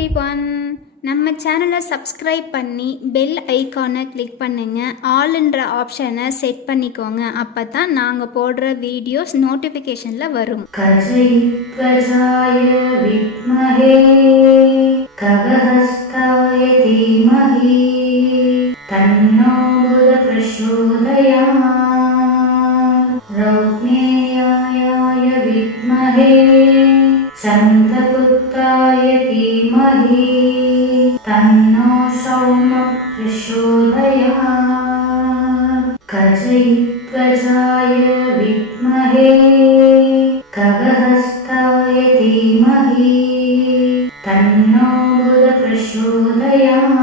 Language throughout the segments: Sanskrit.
எவ்ரிஒன், நம்ம சேனலை சப்ஸ்கிரைப் பண்ணி பெல் ஐக்கானை கிளிக் பண்ணுங்க. ஆல்ன்ற ஆப்ஷனை செட் பண்ணிக்கோங்க. அப்போ தான் நாங்கள் போடுற வீடியோஸ் நோட்டிஃபிகேஷனில் வரும். கஜைத்வஜாய வித்மஹே ககஹஸ்தாய தீமஹி தன்னோ புத பிரச்சோதயாத். ரௌத்நேயாய வித்மஹே சந்தபுத்தாய தீமஹி தன்னோ சௌம பிரச்சோதயாத். கஜைத்வஜாய வித்மஹே ககஹஸ்தாய தீமஹி தன்னோ புத பிரச்சோதயாத்.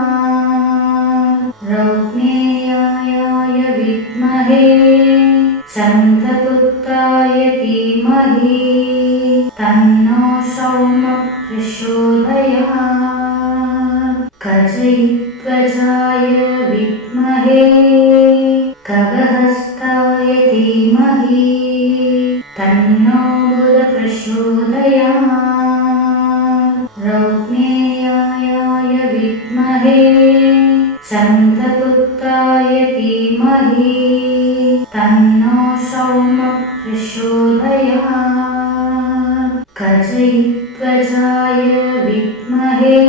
ரௌத்நேயாய வித்மஹே சந்தபுத்தாய தீமஹி தன்னோ சௌம பிரச்சோதயாத். கஜைத்வஜாய வித்மஹே ககஹஸ்தாய தீமஹி தன்னோ புத பிரச்சோதயாத். ரௌத்நேயாய வித்மஹே சந்தபுத்தாய தீமஹி தன்னோ சௌம பிரச்சோதயாத். கஜைத்வஜாய வித்மஹே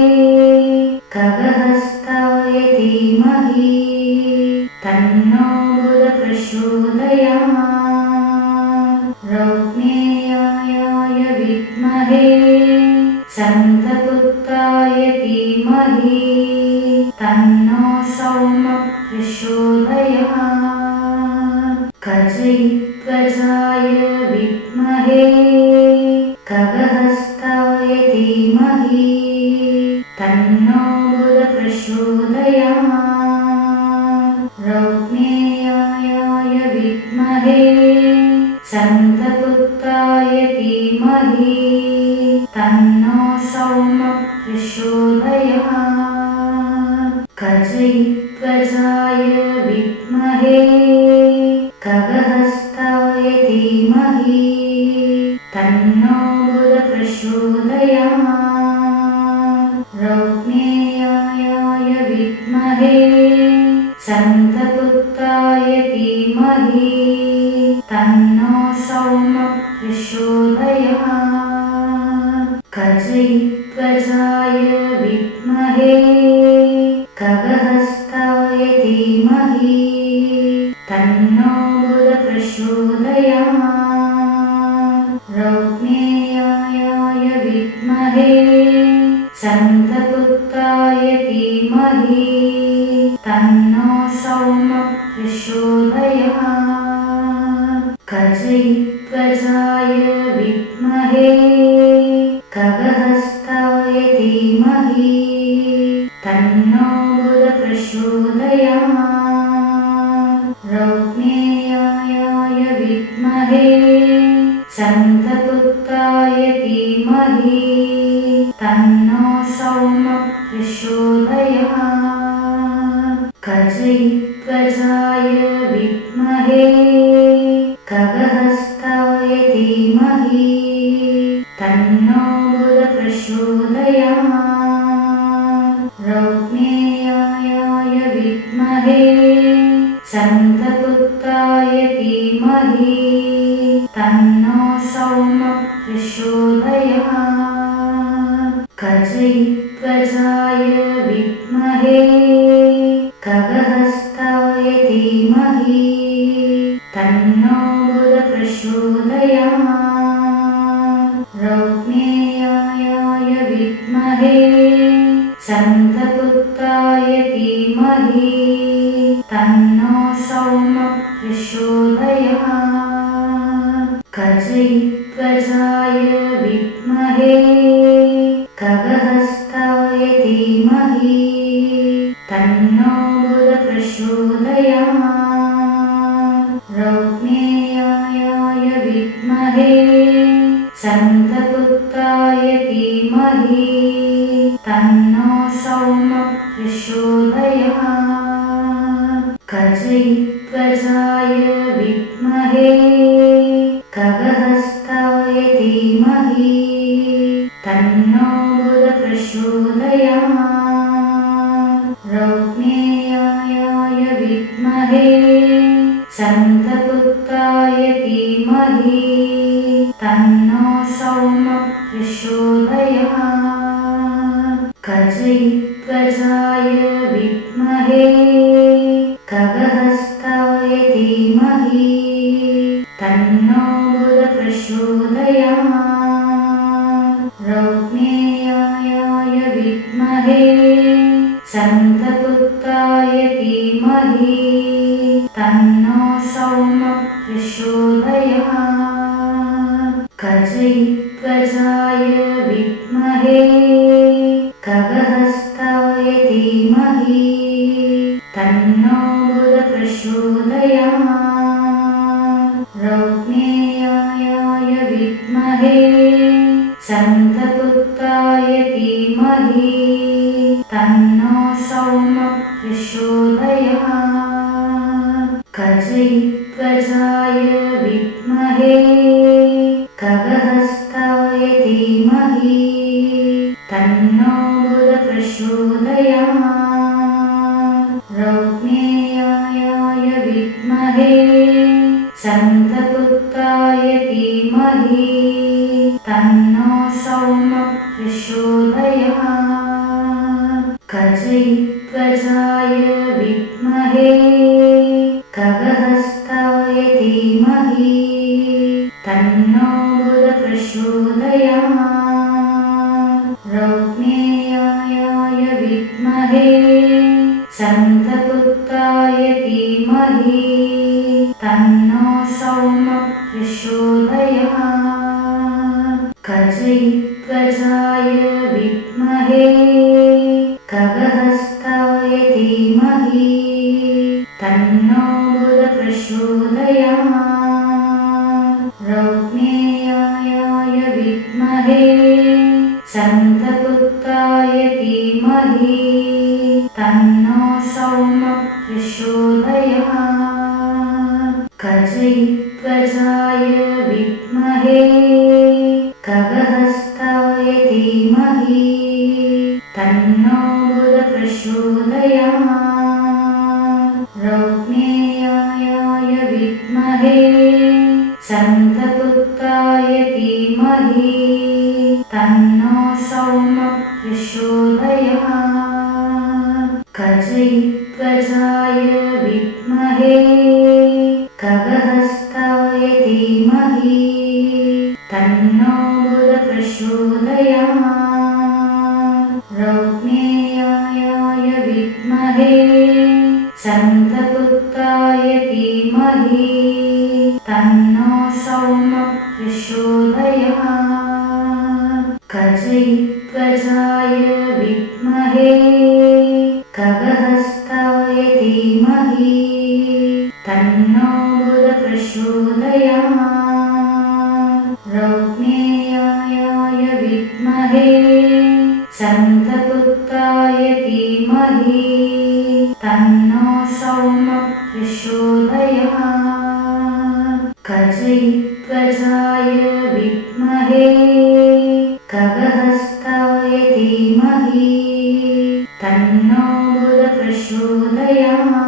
ககஹஸ்தாய தீமஹி தன்னோ புத பிரச்சோதயாத். ரௌத்நேயாய வித்மஹே சந்தபுத்தாய தீமஹி தன்னோ சௌம பிரச்சோதயாத். கஜைத்வஜாய வித்மஹே ககஹஸ்தாய தீமஹி தன்னோ புத பிரச்சோதயாத். ரௌத்நேயாய வித்மஹே சந்தபுத்தாய தீமஹி தன்னோ சௌம பிரச்சோதயாத். கஜைத்வஜாய வித்மஹே ககஹஸ்தாய தீமஹி தன்னோ புத பிரச்சோதயாத். ரௌத்நேயாய வித்மஹே சந்தபுத்தாய தீமஹி தன்னோ சௌம பிரச்சோதயாத். கஜைத்வஜாய வித்மஹே ககஹஸ்தாய தீமஹி தன்னோ புத பிரச்சோதயாத். ரௌத்நேயாய வித்மஹே சந்தபுத்தாய தீமஹி தன்னோ சௌம பிரச்சோதயாத். கஜைத்வஜாய வித்மஹே ககஹஸ்தாய தீமஹி தன்னோ புத பிரச்சோதயாத். ரௌத்நேயாய வித்மஹே சந்தபுத்தாய தீமஹி தன்னோ சௌம பிரச்சோதயாத். கஜைத்வஜாய வித்மஹே ககஹஸ்தாய தீமஹி தன்னோ புத பிரச்சோதயாத். ரௌத்நேயாய வித்மஹே சந்தபுத்தாய தீமஹி தன்னோ சௌம பிரச்சோதயாத். கஜைத்வஜாய வித்மஹே ககஹஸ்தாய தீமஹி தன்னோ புத பிரச்சோதயாத். ரௌத்நேயாய வித்மஹே சந்தபுத்தாய தீமஹி தன்னோ சௌம பிரச்சோதயாத். கஜைத்வஜாய வித்மஹே ககஹஸ்தாய தீமஹி தன்னோ புத பிரச்சோதயாத். ரௌத்நேயாய வித்மஹே சந்தபுத்தாய தீமஹி தன்னோ சௌம பிரச்சோதயாத். கஜைத்வஜாய வித்மஹே ககஹஸ்தாய தீமஹி தன்னோ புத प्रचोदयात् रौक्मेयाय विद्महे चन्द्रपुत्राय धीमहि तन्नो सौमः प्रचोदयात् गजध्वजाय विद्महे खगहस्ताय धीमहि तन्नो बुधः प्रचोदयात् रौक्मेयाय विद्महे चन्द्रपुत्राय धीमहि तन्नो सौमः प्रचोदयात् गजध्वजाय विद्महे खगहस्ताय धीमहि तन्नो बुधः प्रचोदयात् रौक्मेयाय विद्महे चन्द्रपुत्राय धीमहि तन्नो सौमः प्रचोदयात् गजध्वजाय विद्महे खगहस्ताय धीमहि तन्नो बुधः प्रचोदयात् रौक्मेयाय विद्महे चन्द्रपुत्राय धीमहि तन्नो सौमः प्रचोदयात् गजध्वजाय विद्महे खगहस्ताय धीमहि तन्नो बुधः प्रचोदयात् रौक्मेयाय विद्महे चन्द्रपुत्राय धीमहि तन्नो सौमः प्रचोदयात् गजध्वजाय विद्महे खगहस्ताय धीमहि तन्नो बुधः प्रचोदयात् रौक्मेयाय विद्महे चन्द्रपुत्राय धीमहि तन्नो सौमः प्रचोदयात् गजध्वजाय विद्महे खगहस्ताय धीमहि तन्नो बुधः प्रचोदयात् रौक्मेयाय विद्महे चन्द्रपुत्राय धीमहि तन्नो सौमः प्रचोदयात् गजध्वजाय विद्महे खगहस्ताय धीमहि तन्नो बुधः प्रचोदयात् रौक्मेयाय विद्महे चन्द्रपुत्राय धीमहि तन्नो सौमः प्रचोदयात् गजध्वजाय विद्महे खगहस्ताय धीमहि तन्नो बुधः प्रचोदयात् रौक्मेयाय विद्महे चन्द्रपुत्राय धीमहि तन्नो सौमः प्रचोदयात् गजध्वजाय विद्महे खगहस्ताय धीमहि तन्नो बुधः प्रचोदयात्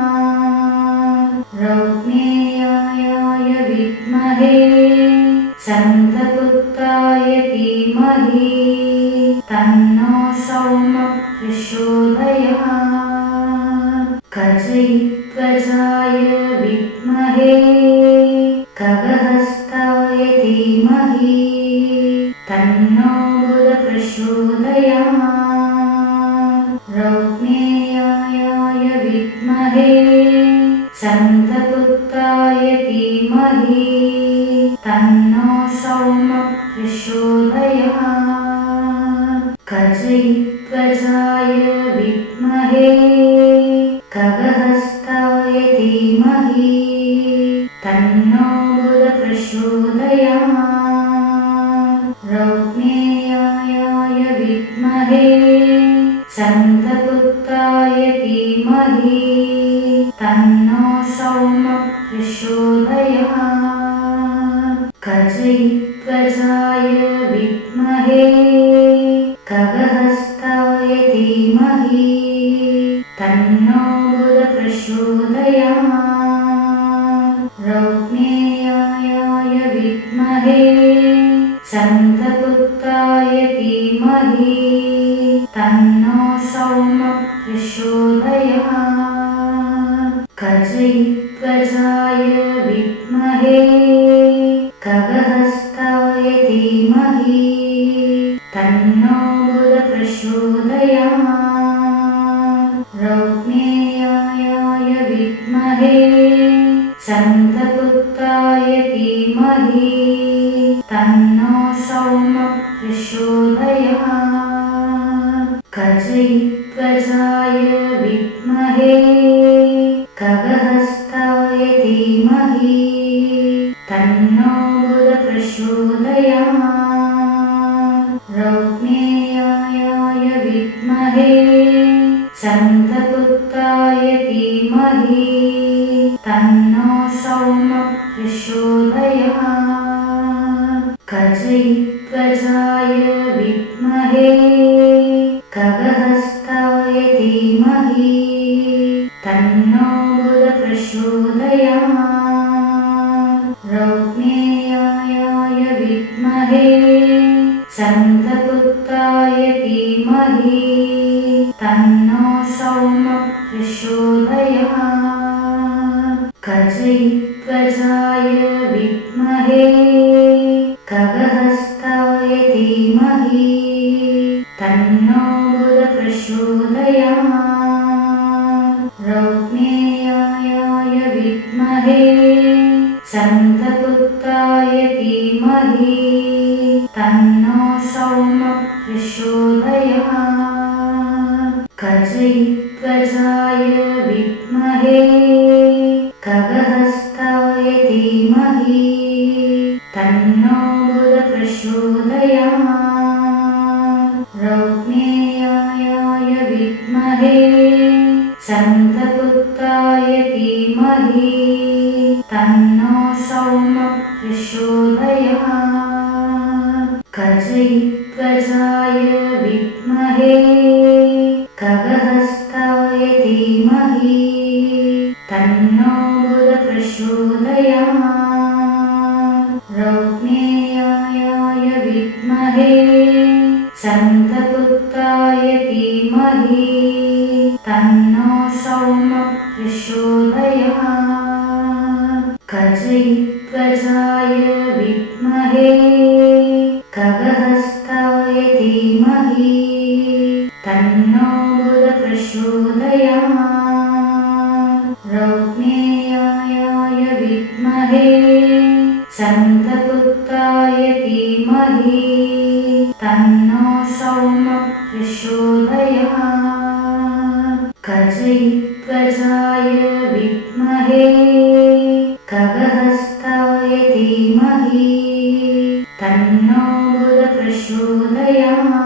रौक्मेयाय विद्महे चन्द्रपुत्राय धीमहि तन्नो सौमः प्रचोदयात् गजध्वजाय विद्महे खगहस्ताय धीमहि तन्नो बुधः प्रचोदयात् रौक्मेयाय विद्महे चन्द्रपुत्राय धीमहि तन्नो सौमः प्रचोदयात् गजध्वजाय विद्महे खगहस्ताय धीमहि तन्नो बुधः प्रचोदयात् रौक्मेयाय विद्महे चन्द्रपुत्राय धीमहि तन्नो सौमः प्रचोदयात् गजध्वजाय विद्महे खगहस्ताय प्रचोदयात् रौक्मेयाय विद्महे स्कन्दपुत्राय धीमहि तन्नो सोमः प्रचोदयात् गजध्वजाय विद्महे खगहस्ताय धीमहि तन्नो बुधः प्रचोदयात् रौक्मेयाय विद्महे स्कन्दपुत्राय धीमहि तन्नो सोमः प्रचोदयात् गजध्वजाय विद्महे खगहस्ताय धीमहि तन्नो बुधः प्रचोदयात् रौक्मेयाय विद्महे स्कन्दपुत्राय धीमहि तन्नो सोमः प्रचोदयात् गजध्वजाय विद्महे खगहस्ताय धीमहि तन्नो बुधः प्रचोदयात् रौक्मेयाय विद्महे स्कन्दपुत्राय धीमहि तन्नो सोमः प्रचोदयात् गजध्वजाय विद्महे खगहस्ताय धीमहि तन्नो बुधः प्रचोदयात् रौक्मेयाय विद्महे स्कन्दपुत्राय धीमहि तन्नो सोमः प्रचोदयात् गजध्वजाय विद्महे खगहस्ताय धीमहि तन्नो बुधः प्रचोदयात् रौक्मेयाय विद्महे स्कन्दपुत्राय धीमहि तन्नो सोमः प्रचोदयात् गजध्वजाय विद्महे खगहस्ताय धीमहि तन्नो बुधः प्रचोदयात् रौक्मेयाय विद्महे स्कन्दपुत्राय धीमहि तन्नो सोमः प्रचोदयात् गजध्वजाय विद्महे खगहस्ताय धीमहि तन्नो बुधः प्रचोदयात् रौक्मेयाय विद्महे स्कन्दपुत्राय धीमहि तन्नो सोमः प्रचोदयात् गजध्वजाय विद्महे खगहस्ताय धीमहि तन्नो बुधः प्रचोदयात्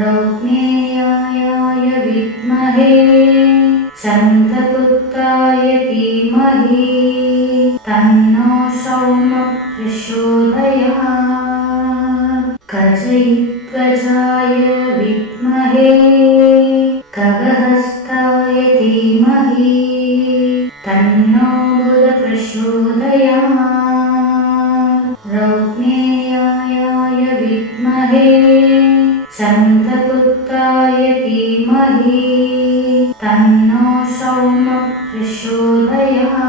रौक्मेयाय विद्महे स्कन्दपुत्राय धीमहि तन्नो सोमः प्रचोदयात् गजध्वजाय विद्महे खगहस्ताय धीमहि तन्नो बुधः प्रचोदयात् रौक्मेयाय विद्महे स्कन्दपुत्राय धीमहि तन्नो सोमः प्रचोदयात्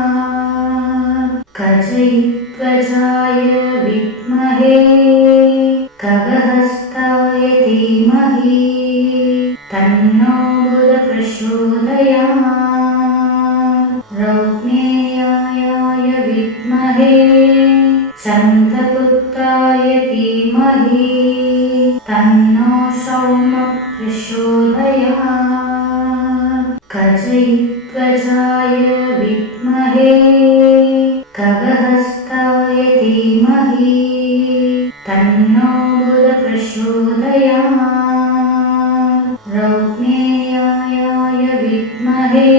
गजध्वजाय विद्महे खगहस्ताय धीमहि तन्नो बुधः प्रचोदयात् रौक्मेयाय विद्महे स्कन्दपुत्राय धीमहि तन्नो सोमः प्रचोदयात् गजध्वजाय विद्महे खगहस्ताय धीमहि तन्नो बुधः प्रचोदयात् रौक्मेयाय विद्महे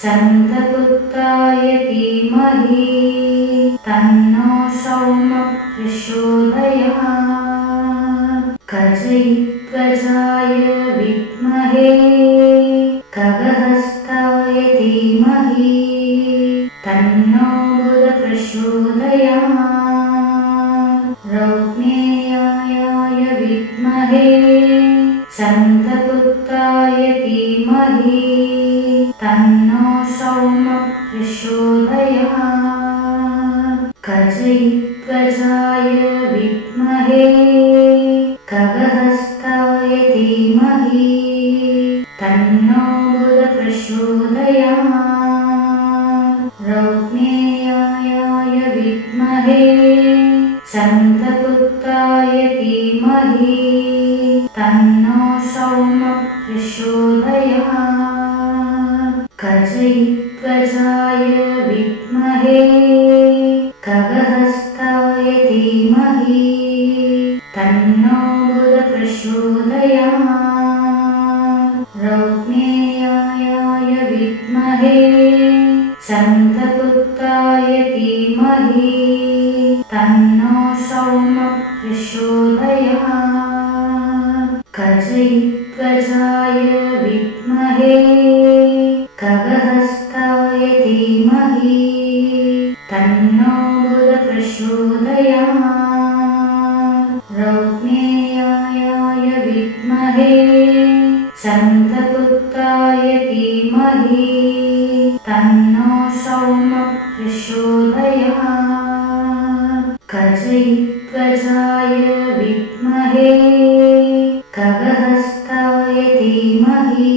स्कन्दपुत्राय धीमहि तन्नो सोमः प्रचोदयात् गजध्वजाय विद्महे खगहस्ताय प्रचोदयात् रौक्मेयाय विद्महे चन्द्रपुत्राय धीमहि तन्नो सोमः प्रचोदयात् गजध्वजाय विद्महे खगहस्ताय धीमहि तन्नो बुधः प्रचोदयात् रौक्मेयाय विद्महे चन्द्रपुत्राय धीमहि तन्नो सोमः प्रचोदयात् गजध्वजाय विद्महे खगहस्ताय धीमहि तन्नो बुधः प्रचोदयात् रौक्मेयाय विद्महे चन्द्रपुत्राय धीमहि तन्नो सोमः प्रचोदयात् गजध्वजाय विद्महे खगहस्ताय धीमहि तन्नो बुधः प्रचोदयात् रौक्मेयाय विद्महे चन्द्रपुत्राय धीमहि तन्नो सोमः प्रचोदयात् गजध्वजाय विद्महे खगहस्ताय धीमहि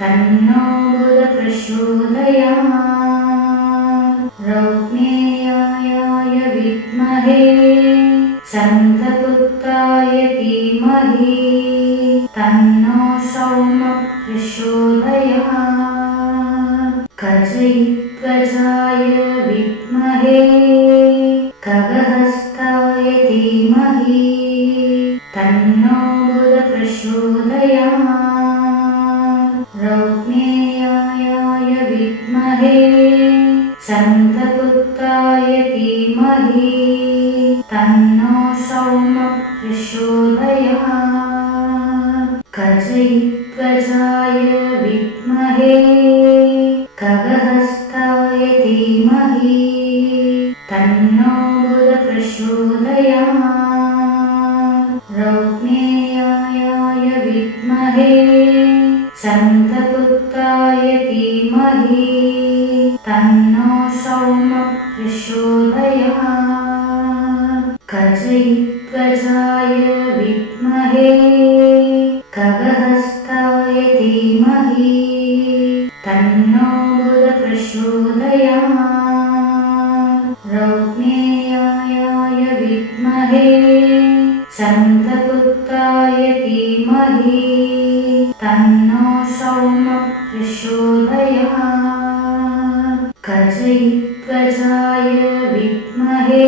तन्नो बुधः प्रचोदयात् रौक्मेयाय विद्महे चन्द्रपुत्राय धीमहि तन्नो सोमः प्रचोदयात् गजध्वजाय विद्महे खगहस्ताय धीमहि तन्नो बुधः प्रचोदयात् रौक्मेयाय विद्महे चन्द्रपुत्राय धीमहि तन्नो सोमः प्रचोदयात् गजध्वजाय विद्महे खगहस्ताय धीमहि तन्नो बुधः प्रचोदयात् रौक्मेयाय विद्महे चन्द्रपुत्राय धीमहि तन्नो सोमः प्रचोदयात् गजध्वजाय विद्महे खगहस्ताय धीमहि तन्नो बुधः प्रचोदयात् रौक्मेयाय विद्महे चन्द्रपुत्राय धीमहि तन्नो सोमः प्रचोदयात् गजध्वजाय विद्महे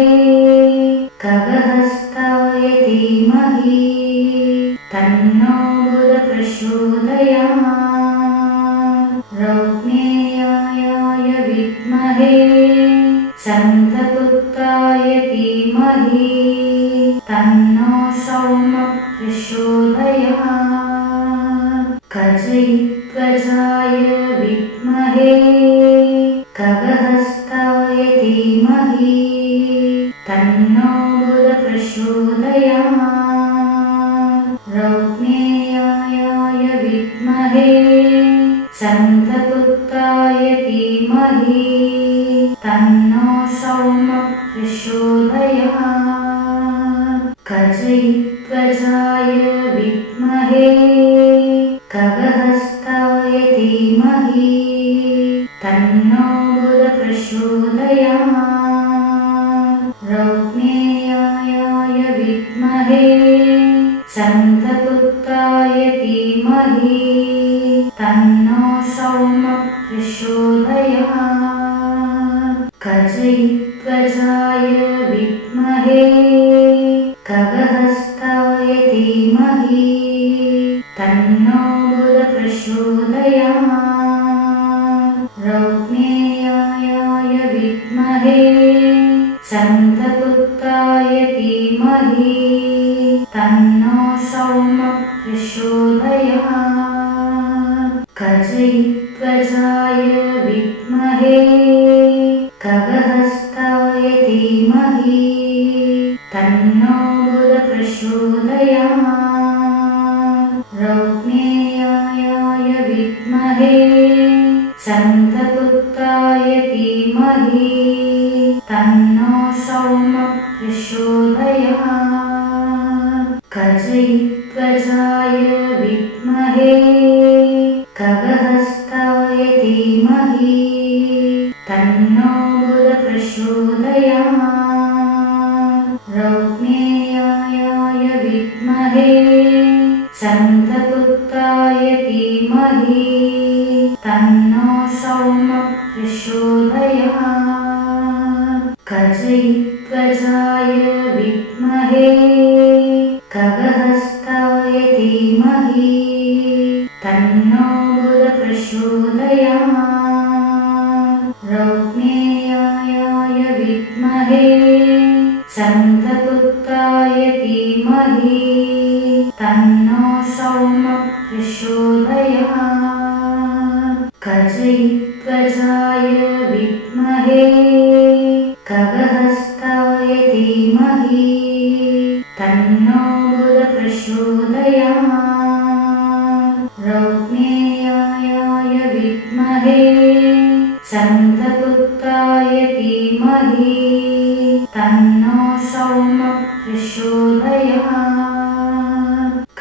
खगहस्ताय धीमहि तन्नो बुधः प्रचोदयात् रौक्मेयाय विद्महे चन्द्रपुत्राय धीमहि तन्नो सोमः प्रचोदयात् गजध्वजाय विद्महे खगहस्ताय धीमहि तन्नो बुधः प्रचोदयात् रौक्मेयाय विद्महे चन्द्रपुत्राय धीमहि तन्नो सोमः प्रचोदयात् गजध्वजाय विद्महे खगहस्ताय धीमहि तन्नो बुधः प्रचोदयात् रौक्मेयाय विद्महे चन्द्रपुत्राय धीमहि तन्नो सोमः प्रचोदयात् गजध्वजाय विद्महे खगहस्ताय धीमहि तन्नो बुधः प्रचोदयात् रौक्मेयाय विद्महे चन्द्रपुत्राय धीमहि तन्नो सोमः प्रचोदयात् गजध्वजाय विद्महे खगहस्ताय तन्नो बुधप्रचोदयात्। रौक्मेयाय विद्महे शन्तपुत्राय धीमहि तन्नो सोमः प्रचोदयात्। गजध्वजाय विद्महे खगहस्ताय धीमहि तन्नो बुधः प्रचोदयात्। रौक्मेयाय विद्महे शन्तपुत्राय धीमहि तन्नो सोमः प्रचोदयात्। गजध्वजाय विद्महे खगहस्ताय धीमहि तन्नो बुधः प्रचोदयात्। रौक्मेयाय विद्महे शन्तपुत्राय धीमहि तन्नो सोमः प्रचोदयात्। गजध्वजाय विद्महे खगहस्ताय धीमहि तन्नो बुधः प्रचोदयात्। रौक्मेयाय विद्महे शन्तपुत्राय धीमहि तन्नो सोमः प्रचोदयात्।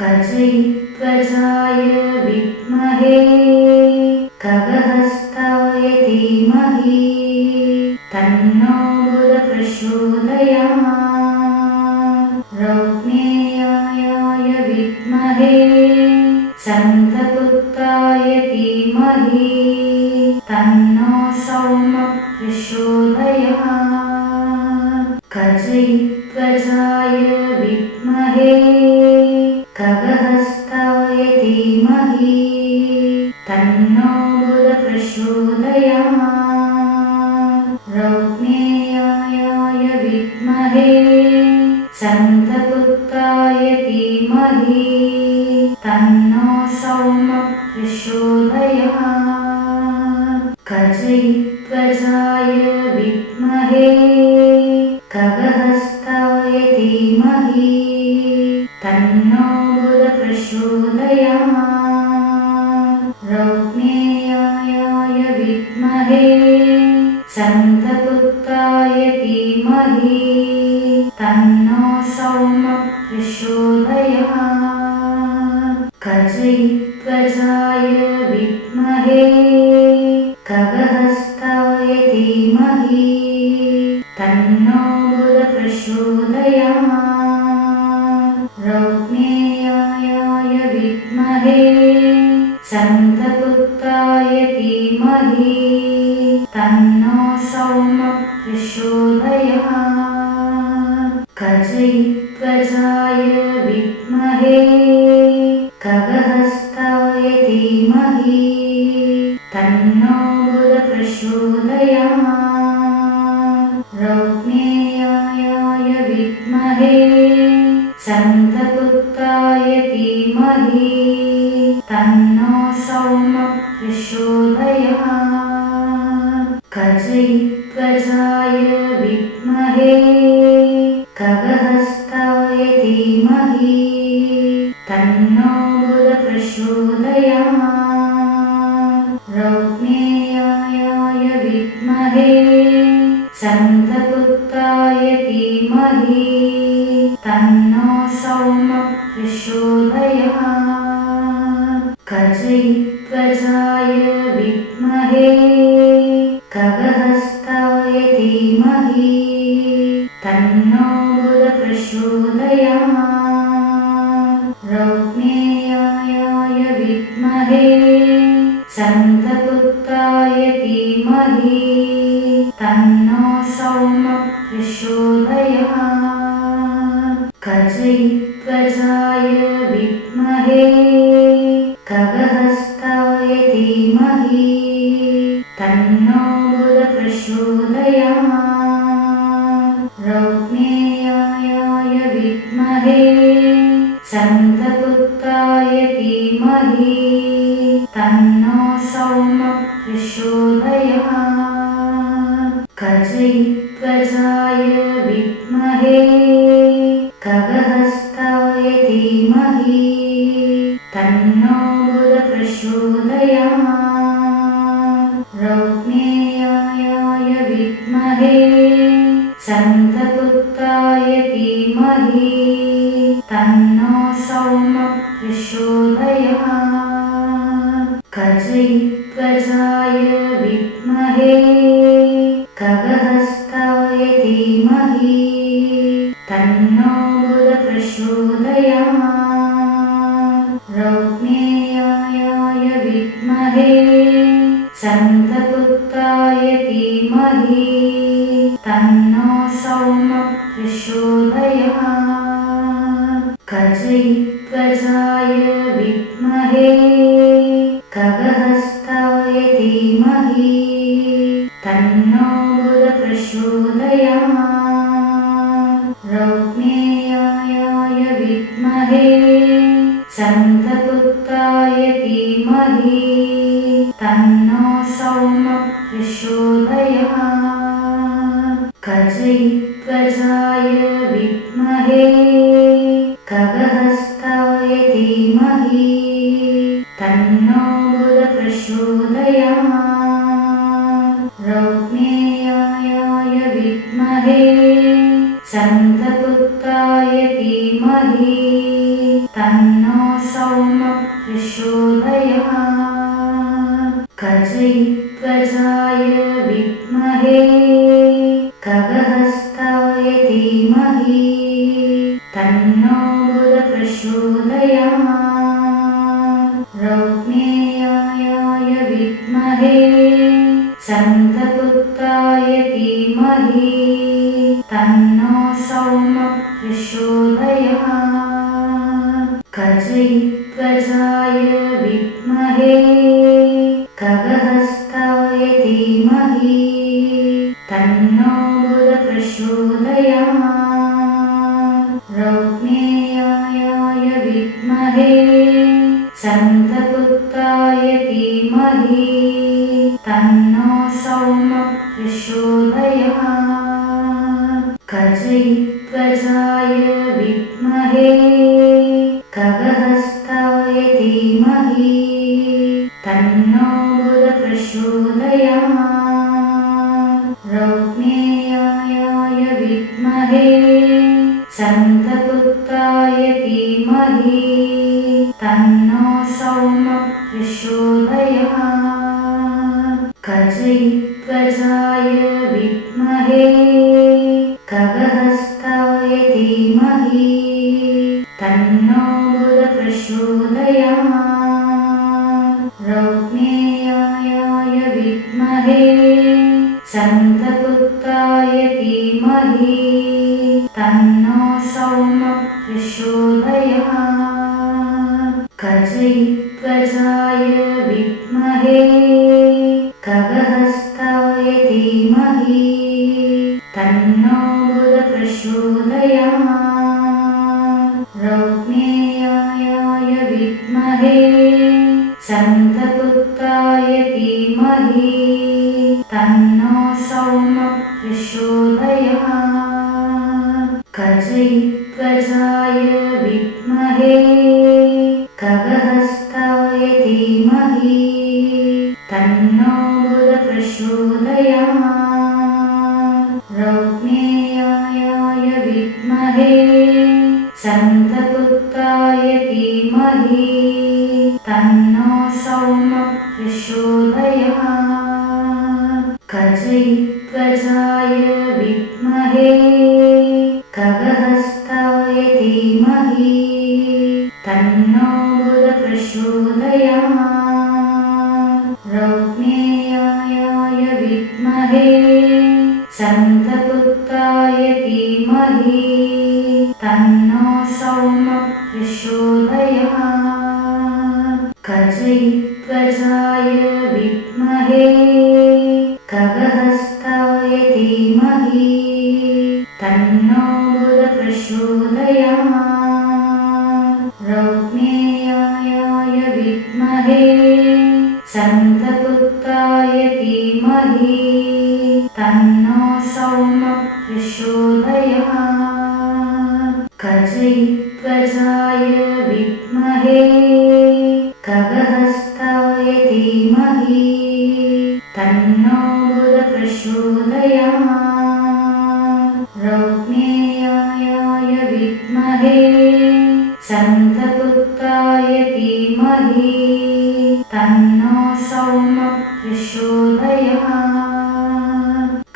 गजध्वजाय विद्महे खगहस्ताय धीमहि तन्नो बुधः प्रचोदयात्। रौक्मेयाय विद्महे शन्तपुत्राय धीमहि तन्नो सोमः प्रचोदयात्। गजध्वजाय विद्महे खगहस्ताय धीमहि तन्नो बुधः प्रचोदयात्। रौक्मेयाय विद्महे शन्तपुत्राय धीमहि तन्नो सोमः प्रचोदयात्। गजध्वजाय विद्महे खगहस्ताय धीमहि तन्नो बुधः प्रचोदयात्। रौक्मेयाय विद्महे शन्तपुत्राय धीमहि तन्नो सोमः प्रचोदयात्। गजध्वजाय विद्महे खगहस्ताय धीमहि तन्नो बुधः प्रचोदयात्। रौक्मेयाय विद्महे शन्तपुत्राय धीमहि तन्नो सोमः प्रचोदयात्। गजध्वजाय विद्महे खगहस्ताय धीमहि तन्नो बुधः प्रचोदयात्। रौक्मेयाय विद्महे शन्तपुत्राय धीमहि तन्नो सोमः प्रचोदयात्। गजध्वजाय विद्महे खगहस्ताय धीमहि तन्नो बुधः प्रचोदयात्। रौक्मेयाय विद्महे शन्तपुत्राय धीमहि तन्नो सोमः प्रचोदयात्। गजध्वजाय विद्महे खगहस्ताय धीमहि तन्नो बुधः प्रचोदयात्। रौक्मेयाय विद्महे शन्तपुत्राय धीमहि तन्नो सोमः प्रचोदयात्। गजध्वजाय विद्महे खगहस्ताय धीमहि तन्नो बुधः प्रचोदयात्। रौक्मेयाय विद्महे शन्तपुत्राय धीमहि तन्नो सोमः प्रचोदयात्। गजध्वजाय विद्महे तन्नो सौमः प्रचोदयात्। गजैध्वजाय विद्महे खगहस्ताय धीमहि तन्नो बुधः प्रचोदयात्। रौक्मेयाय विद्महे चन्द्रपुत्राय धीमहि तन्नो सौमः प्रचोदयात्। गजैध्वजाय विद्महे खगहस्ताय धीमहि तन्नो बुधः प्रचोदयात्। रौक्मेयाय विद्महे चन्द्रपुत्राय धीमहि तन्नो सौमः प्रचोदयात्। गजैध्वजाय विद्महे खगहस्ताय धीमहि तन्नो बुधः प्रचोदयात्। रौक्मेयाय विद्महे चन्द्रपुत्राय धीमहि तन्नो सौमः प्रचोदयात्। गजैध्वजाय विद्महे खगहस्ताय धीमहि तन्नो बुधः प्रचोदयात्। रौक्मेयाय विद्महे चन्द्रपुत्राय धीमहि तन्नो सौमः प्रचोदयात्। गजैध्वजाय विद्महे खगहस्ताय धीमहि तन्नो बुधः प्रचोदयात्। रौक्मेयाय विद्महे चन्द्रपुत्राय धीमहि तन्नो सौमः प्रचोदयात्। गजैध्वजाय विद्महे खगहस्ताय धीमहि तन्नो बुधः प्रचोदयात्। रौक्मेयाय विद्महे चन्द्रपुत्राय धीमहि तन्नो सौमः प्रचोदयात्। गजैध्वजाय विद्महे खगहस्ताय धीमहि तन्नो बुधः प्रचोदयात्। रौक्मेयाय विद्महे चन्द्रपुत्राय धीमहि तन्नो सौमः प्रचोदयात्। गजैध्वजाय विद्महे खगहस्ताय धीमहि तन्नो बुधः प्रचोदयात्। रौक्मेयाय विद्महे चन्द्रपुत्राय धीमहि तन्नो सौमः प्रचोदयात्। गजैध्वजाय विद्महे खगहस्ताय धीमहि तन्नो बुधः प्रचोदयात्। रौक्मेयाय विद्महे चन्द्रपुत्राय धीमहि तन्नो सौमः प्रचोदयात्। गजैध्वजाय विद्महे खगहस्ताय धीमहि तन्नो बुधः प्रचोदयात्। रौक्मेयाय विद्महे चन्द्रपुत्राय धीमहि तन्नो सौमः प्रचोदयात्। गजैध्वजाय विद्महे खगहस्ताय धीमहि तन्नो बुधः प्रचोदयात्। रौक्मेयाय विद्महे चन्द्रपुत्राय धीमहि तन्नो सौमः प्रचोदयात्। गजैध्वजाय विद्महे खगहस्ताय धीमहि तन्नो बुधः प्रचोदयात्। रौक्मेयाय विद्महे सौमः प्रचोदयात्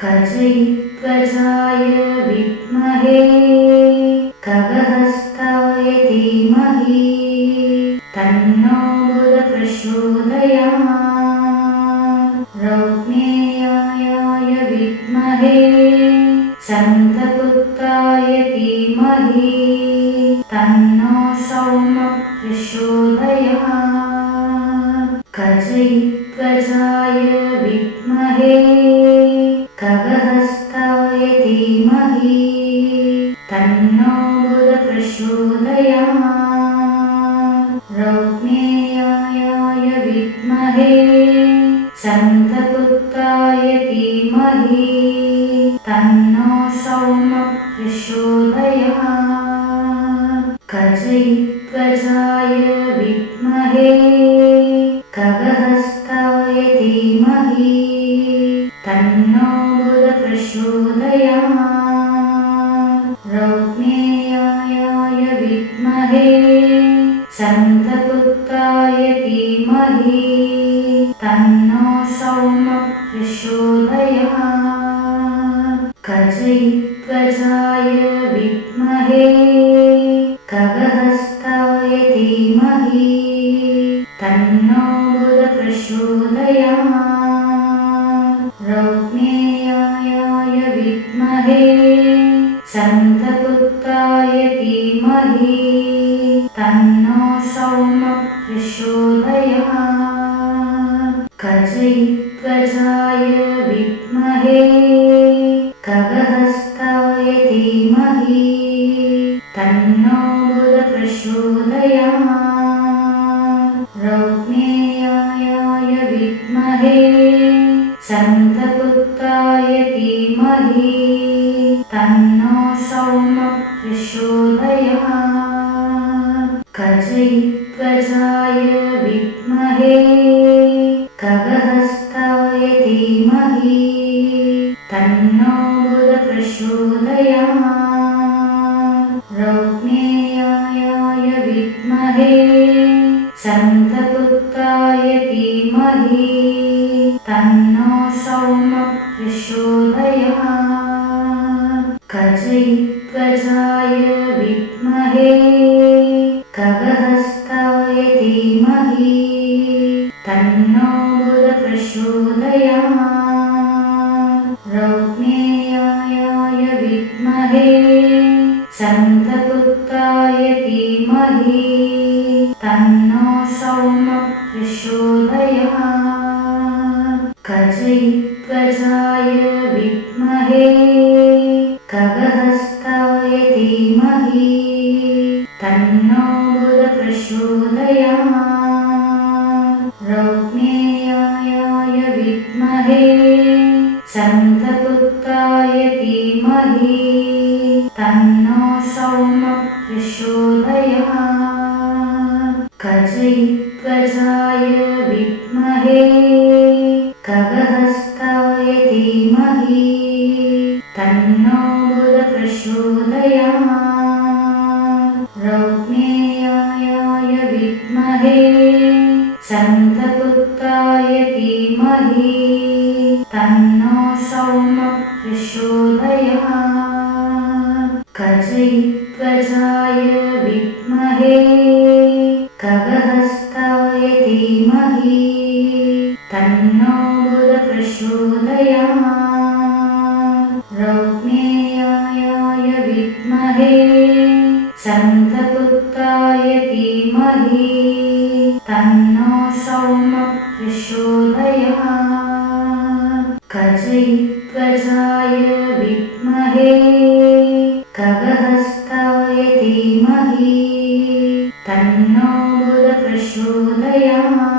कजयित्वजाय विद्महे खगहस्ताय धीमहि तन्नो बुधः प्रचोदयात् रौक्मेयाय विद्महे चन्द्रगुप्ताय धीमहि तन्नो सौमः प्रचोदयात् कजयित्वजाय विद्महे खगहस्ताय धीमहि तन्नो बुधः प्रचोदयात् रौक्मेयाय विद्महे चन्द्रगुप्ताय धीमहि तन्नो सौमः प्रचोदयात् कजयित्वजाय विद्महे खगहस्ताय धीमहि तन्नो बुधः प्रचोदयात् रौक्मेयाय विद्महे चन्द्रगुप्ताय धीमहि तन्नो सौमः प्रचोदयात् कजयित्वजाय विद्महे खगहस्ताय धीमहि तन्नो बुधः प्रचोदयात् रौक्मेयाय विद्महे चन्द्रगुप्ताय धीमहि तन्नो सौमः प्रचोदयात् कजयित्वजाय विद्महे खगहस्ताय धीमहि तन्नो बुधः प्रचोदयात् रौक्मेयाय विद्महे चन्द्रगुप्ताय धीमहि तन्नो सौमः प्रचोदयात् कजयित्वजाय विद्महे खगहस्ताय धीमहि तन्नो बुधः प्रचोदयात् रौक्मेयाय विद्महे चन्द्रगुप्ताय धीमहि तन्नो सौमः प्रचोदयात् कजयित्वजाय विद्महे खगहस्ताय धीमहि तन्नो बुधः प्रचोदयात् रौक्मेयाय विद्महे चन्द्रगुप्ताय धीमहि तन्नो सौमः प्रचोदयात् कजयित्वजाय विद्महे खगहस्ताय धीमहि तन्नो बुधः प्रचोदयात् रौक्मेयाय विद्महे चन्द्रगुप्ताय धीमहि तन्नो सौमः प्रचोदयात् कजयित्वजाय विद्महे खगहस्ताय धीमहि तन्नो बुधः प्रचोदयात् रौक्मेयाय विद्महे चन्द्रगुप्ताय धीमहि तन्नो सौमः प्रचोदयात् कजयित्वजाय विद्महे खगहस्ताय धीमहि तन्नो बुधः प्रचोदयात् रौक्मेयाय विद्महे चन्द्रगुप्ताय धीमहि तन्नो सौमः प्रचोदयात् कजयित्वजाय विद्महे खगहस्ताय धीमहि तन्नो बुधः प्रचोदयात्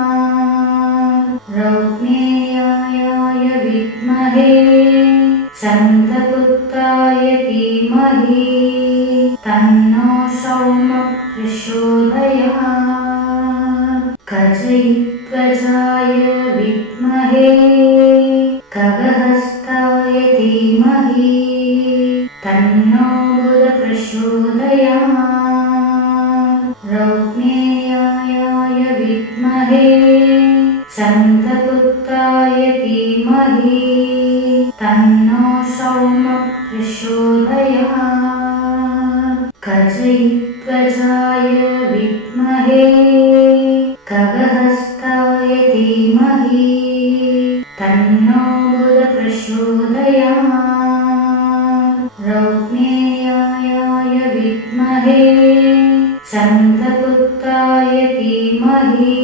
रौक्मेयाय विद्महे चन्द्रगुप्ताय धीमहि तन्नो सौमः प्रचोदयात् कजयित्वजाय विद्महे खगहस्ताय धीमहि तन्नो बुधः प्रचोदयात् रौक्मेयाय विद्महे चन्द्र प्रचोदयात् कजयित्वजाय विद्महे खगहस्ताय धीमहि तन्नो बुधः प्रचोदयात् रौक्मेयाय विद्महे चन्द्रगुप्ताय धीमहि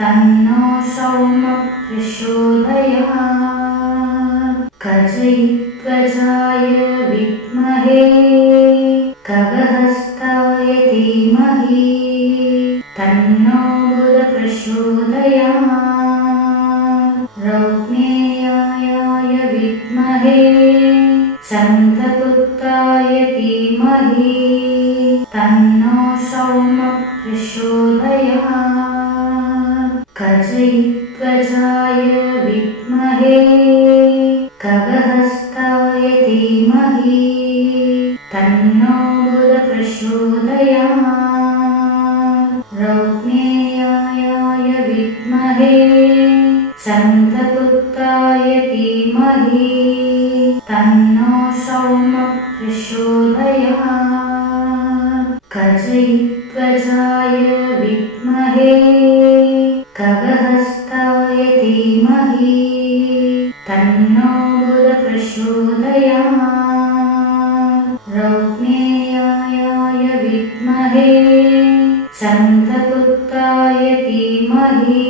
तन्नो सोमः प्रचोदयात् कजयित्वजाय विद्महे खगहस्ताय धीमहि तन्नो बुधः प्रचोदयात् रौक्मेयाय विद्महे चन्द्रगुप्ताय धीमहि तन्नो सोमः प्रचोदयात् कजयित्वजाय विद्महे खगहस्ताय धीमहि तन्नो बुधः प्रचोदयात् रौक्मेयाय विद्महे चन्द्रगुप्ताय धीमहि तन्नो सोमः प्रचोदयात् कजयित्वजाय विद्महे खगहस्ताय धीमहि तन्नो बुधः प्रचोदयात् रौक्मेयाय विद्महे चन्द्रगुप्ताय धीमहि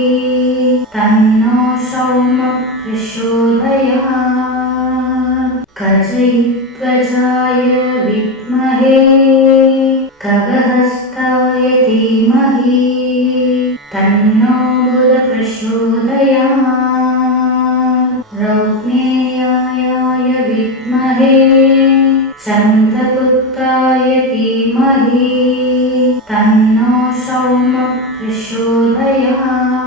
तन्नो सोमः प्रचोदयात् कजयित्वजाय विद्महे खगहस्ताय धीमहि तन्नो बुधः प्रचोदयात् रौक्मेयाय विद्महे चन्द्रगुप्ताय धीमहि तन्नो सोमः प्रचोदयात्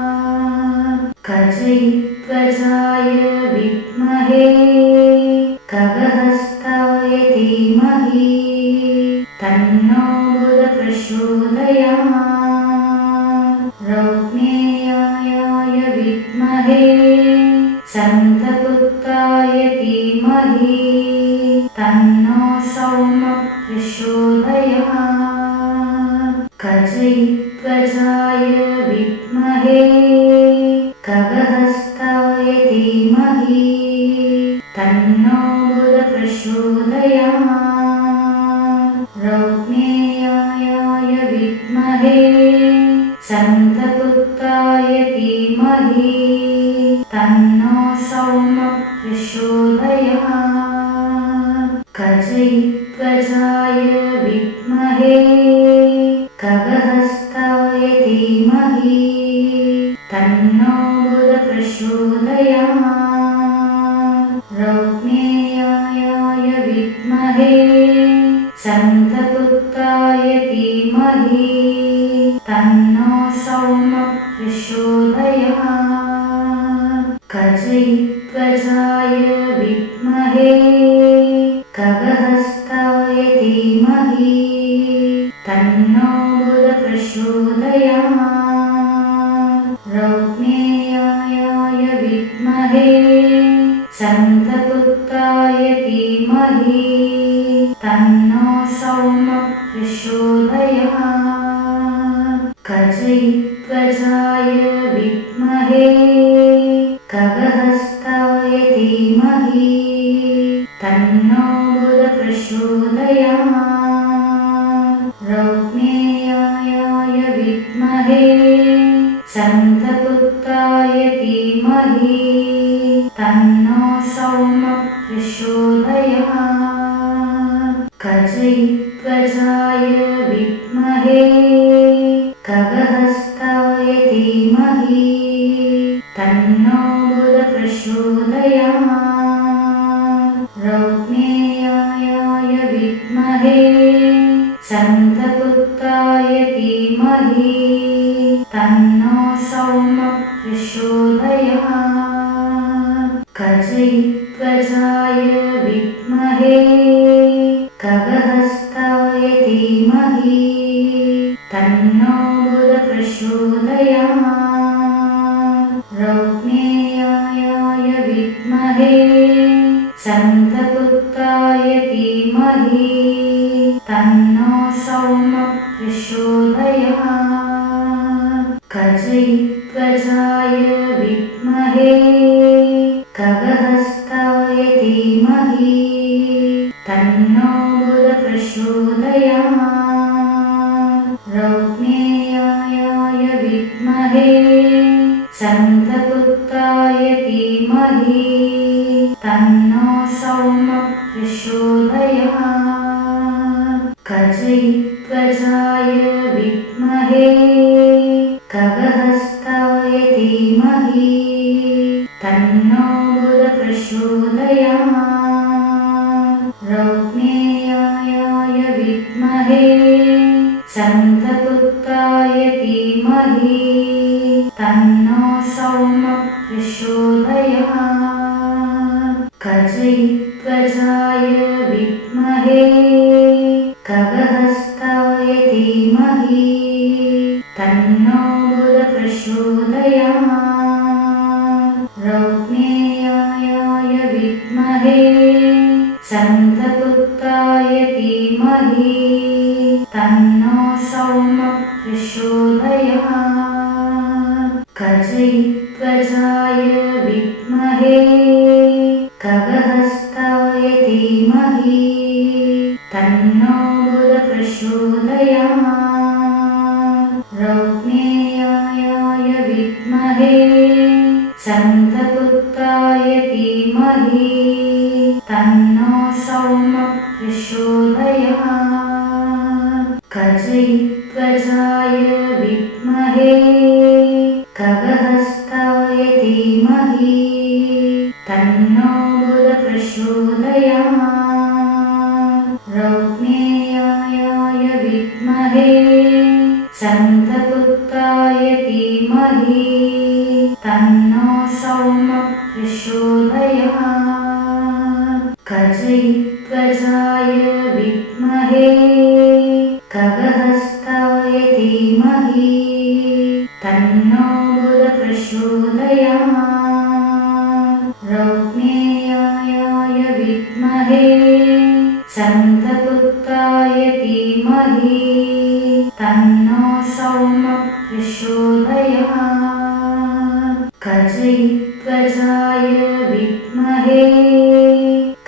कजयित्वजाय विद्महे खगहस्ताय धीमहि तन्नो बुधः प्रचोदयात् रौक्मेयाय विद्महे चन्द्रगुप्ताय धीमहि तन्नो सोमः प्रचोदयात् कजयित्वजाय विद्महे खगहस्ताय धीमहि तन्नो बुधः प्रचोदयात् रौक्मेयाय विद्महे चन्द्रगुप्ताय धीमहि तन्नो सोमः प्रचोदयात् कजयित्वजाय विद्महे खगहस्ताय धीमहि तन्नो बुधः प्रचोदयात् रौक्मेयाय विद्महे चन्द्रगुप्ताय धीमहि तन्नो सोमः प्रचोदयात् कजयित्वजाय विद्महे खगहस्ताय धीमहि तन्नो बुधः प्रचोदयात् रौक्मेयाय विद्महे चन्द्रगुप्ताय धीमहि तन्नो सोमः प्रचोदयात् कजयित्वजाय विद्महे खगहस्ताय धीमहि तन्नो बुधः प्रचोदयात् रौक्मेयाय विद्महे चन्द्रगुप्ताय धीमहि तन्नो सोमः प्रचोदयात् कजयित्वजाय विद्महे खगहस्ताय धीमहि तन्नो बुधः प्रचोदयात् रौक्मेयाय विद्महे चन्द्रगुप्ताय धीमहि तन्नो सोमः प्रचोदयात् कजयित्वजाय विद्महे खगहस्ताय धीमहि तन्नो बुधः प्रचोदयात् रौक्मेयाय विद्महे चन्द्रगुप्ताय तन्नो सौमः प्रचोदयात्। गजैध्वजाय विद्महे खगहस्ताय धीमहि तन्नो बुधः प्रचोदयात्। रौक्मेयाय विद्महे चन्द्रपुत्राय धीमहि तन्नो सौमः प्रचोदयात्। गजैध्वजाय विद्महे खगहस्ताय धीमहि तन्नो बुधः प्रचोदयात्। रौक्मेयाय विद्महे चन्द्रपुत्राय धीमहि तन्नो सौमः प्रचोदयात्। गजैध्वजाय विद्महे खगहस्ताय धीमहि तन्नो बुधः प्रचोदयात्। रौक्मेयाय विद्महे चन्द्रपुत्राय धीमहि तन्नो सौमः प्रचोदयात्। गजैध्वजाय विद्महे खगहस्ताय धीमहि तन्नो बुधः प्रचोदयात्। रौक्मेयाय विद्महे चन्द्रपुत्राय धीमहि तन्नो सौमः प्रचोदयात्। गजैध्वजाय विद्महे खगहस्ताय धीमहि तन्नो बुधः प्रचोदयात्। रौक्मेयाय विद्महे चन्द्रपुत्राय धीमहि तन्नो सौमः प्रचोदयात्। गजैध्वजाय विद्महे खगहस्ताय धीमहि तन्नो बुधः प्रचोदयात्। रौक्मेयाय विद्महे चन्द्रपुत्राय धीमहि तन्नो सौमः प्रचोदयात्। गजैध्वजाय विद्महे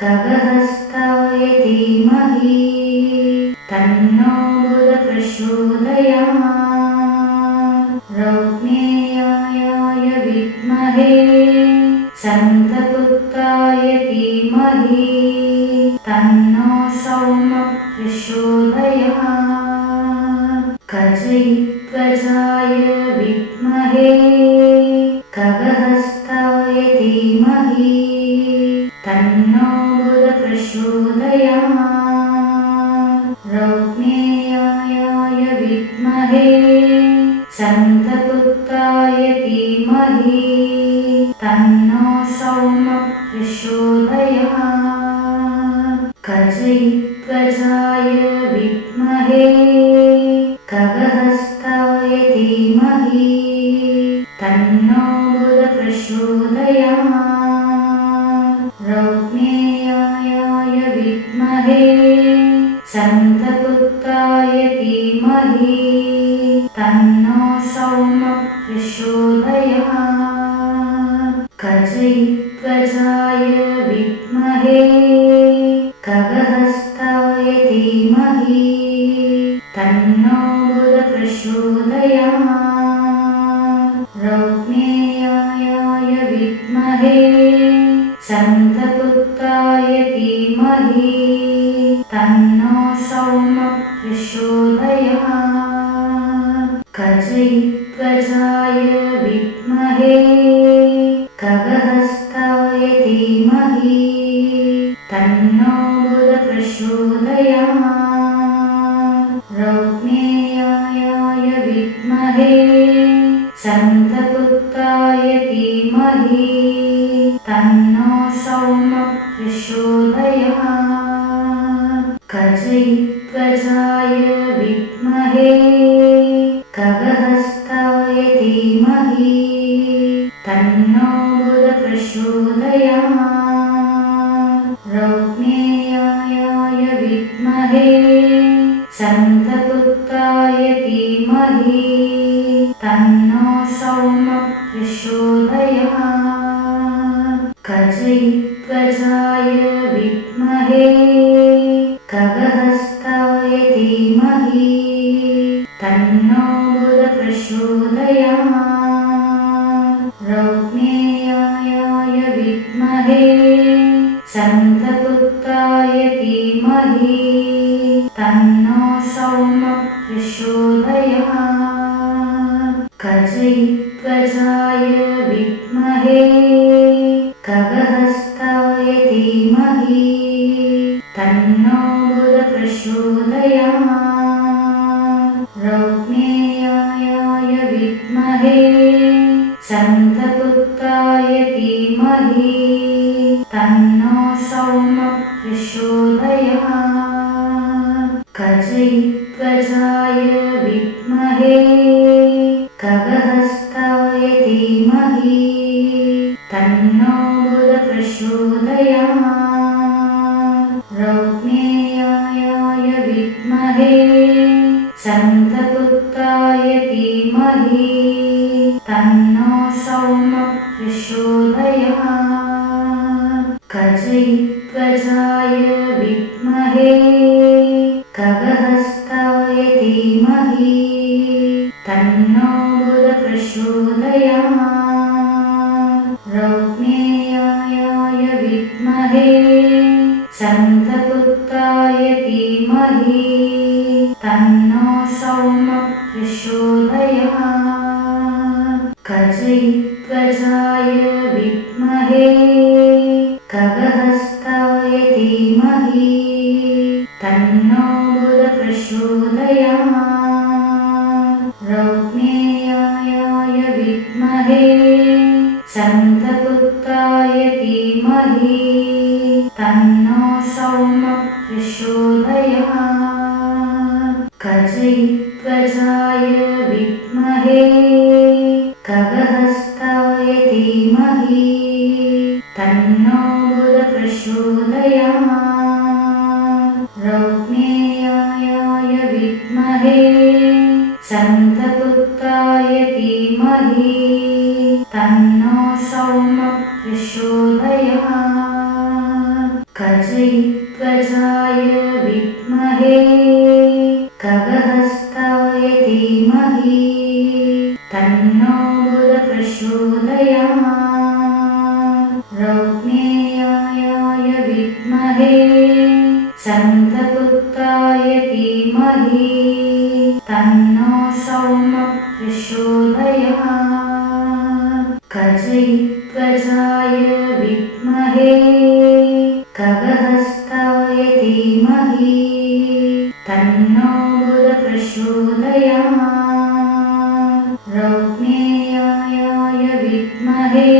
खगहस्ताय धीमहि तन्नो बुधः प्रचोदयात्। रौक्मेयाय विद्महे चन्द्रपुत्राय धीमहि तन्नो सौमः प्रचोदयात्। गजैध्वजाय विद्महे खगहस्ताय धीमहि तन्नो बुधः प्रचोदयात्। रौक्मेयाय विद्महे चन्द्रपुत्राय धीमहि तन्नो सौमः प्रचोदयात्। गजैध्वजाय विद्महे खगहस्ताय धीमहि तन्नो बुधः प्रचोदयात्। रौक्मेयाय विद्महे चन्द्रपुत्राय धीमहि तन्नो सौमः प्रचोदयात्। गजैध्वजाय विद्महे खगहस्ताय धीमहि तन्नो बुधः प्रचोदयात्। रौक्मेयाय विद्महे चन्द्रपुत्राय धीमहि तन्नो सौमः प्रचोदयात्। गजैध्वजाय विद्महे खगहस्ताय धीमहि तन्नो बुधः प्रचोदयात्। रौक्मेयाय विद्महे चन्द्रपुत्राय धीमहि तन्नो सौमः प्रचोदयात्। गजैध्वजाय विद्महे खगहस्ताय धीमहि तन्नो बुधः प्रचोदयात्। रौक्मेयाय विद्महे शन्तपुत्राय धीमहि तन्नो सौमः प्रचोदयात् गजध्वजाय विद्महे खगहस्ताय धीमहि तन्नो बुधः प्रचोदयात् रौक्मेयाय विद्महे शन्तपुत्राय धीमहि तन्नो सौमः प्रचोदयात् गजध्वजाय विद्महे खगहस्ताय धीमहि तन्नो बुधः प्रचोदयात् रौक्मेयाय विद्महे शन्तपुत्राय धीमहि तन्नो सौमः प्रचोदयात् गजध्वजाय विद्महे खगहस्ताय धीमहि तन्नो बुधः प्रचोदयात् रौक्मेयाय विद्महे शन्तपुत्राय धीमहि तन्नो सौमः प्रचोदयात् गजध्वजाय विद्महे खगहस्ताय धीमहि तन्नो बुधः प्रचोदयात् रौक्मेयाय विद्महे शन्तपुत्राय धीमहि तन्नो सौमः प्रचोदयात् गजध्वजाय विद्महे खगहस्ताय धीमहि तन्नो बुधः प्रचोदयात् रौक्मेयाय विद्महे शन्तपुत्राय धीमहि तन्नो सौमः प्रचोदयात् गजध्वजाय विद्महे खगहस्ताय धीमहि तन्नो बुधः प्रचोदयात् रौक्मेयाय विद्महे शन्तपुत्राय धीमहि तन्नो सौमः प्रचोदयात् गजध्वजाय विद्महे खगहस्ताय धीमहि तन्नो बुधः प्रचोदयात् रौक्मेयाय विद्महे शन्तपुत्राय धीमहि तन्नो सौमः प्रचोदयात् गजध्वजाय विद्महे खगहस्ताय धीमहि तन्नो बुधः प्रचोदयात् रौक्मेयाय विद्महे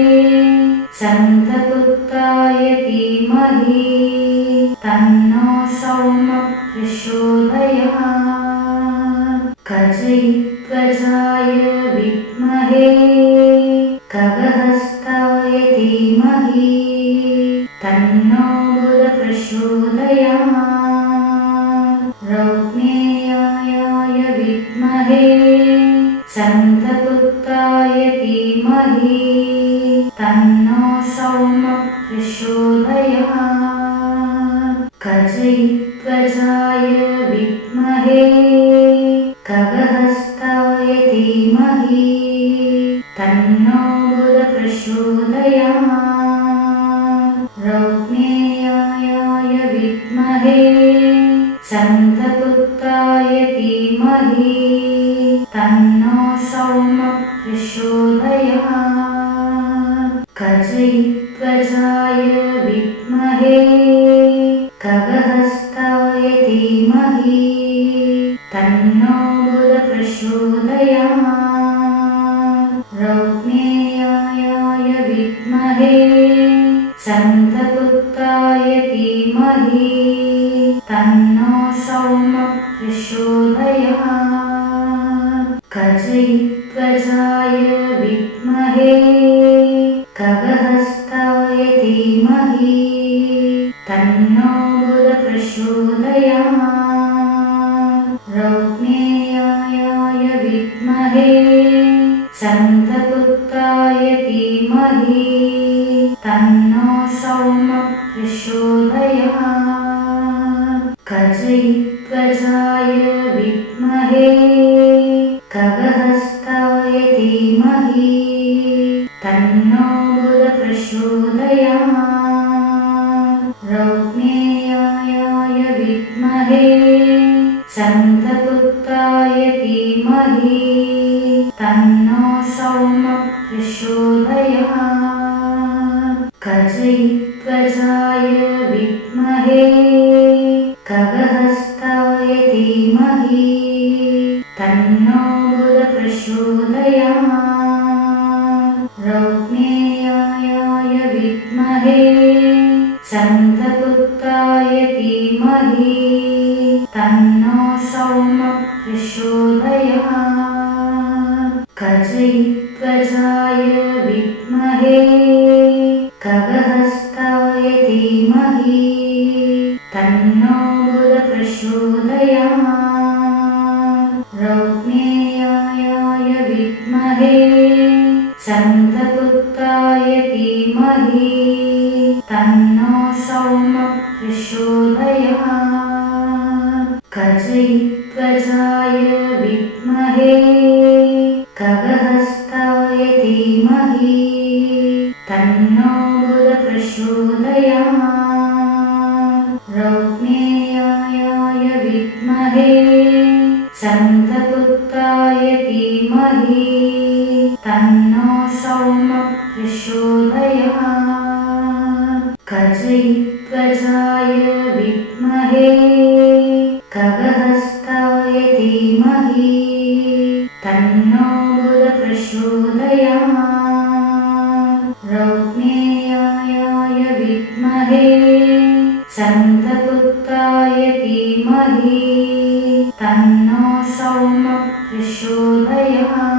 शन्तपुत्राय धीमहि तन्नो सौमः प्रचोदयात् गजध्वजाय विद्महे खगहस्ताय धीमहि तन्नो बुधः प्रचोदयात् रौक्मेयाय विद्महे शन्तपुत्राय धीमहि तन्नो सौमः प्रचोदयात् गजध्वजाय विद्महे खगहस्ताय धीमहि तन्नो बुधः प्रचोदयात् रौक्मेयाय विद्महे शन्तपुत्राय धीमहि तन्नो सौमः प्रचोदयात् गजध्वजाय विद्महे खगहस्ताय धीमहि तन्नो बुधः प्रचोदयात् रौक्मेयाय विद्महे शन्तपुत्राय धीमहि तन्नो सौमः प्रचोदयात् गजध्वजाय विद्महे खगहस्ताय धीमहि तन्नो बुधः प्रचोदयात् विद्महे खगहस्ताय धीमहि तन्नो बुधः प्रचोदयात् रौक्मेयाय विद्महे चन्द्रगुप्ताय धीमहि तन्नो सोमः प्रचोदयात् गजध्वजाय विद्महे खगहस्ताय धीमहि तन्नो बुधः प्रचोदयात् रौक्मेयाय विद्महे चन्द्रगुप्ताय धीमहि तन्नो सोमः प्रचोदयात् गजध्वजाय विद्महे खगहस्ताय धीमहि तन्नो बुधः प्रचोदयात् रौक्मेयाय विद्महे चन्द्रगुप्ताय धीमहि तन्नो सोमः प्रचोदयात् गजध्वजाय विद्महे खगहस्ताय धीमहि तन्नो बुधः प्रचोदयात् रौक्मेयाय विद्महे चन्द्रगुप्ताय धीमहि तन्नो सोमः प्रचोदयात् गजध्वजाय विद्महे खगहस्ताय धीमहि तन्नो बुधः प्रचोदयात् रौक्मेयाय विद्महे चन्द्रगुप्ताय धीमहि तन्नो सोमः प्रचोदयात्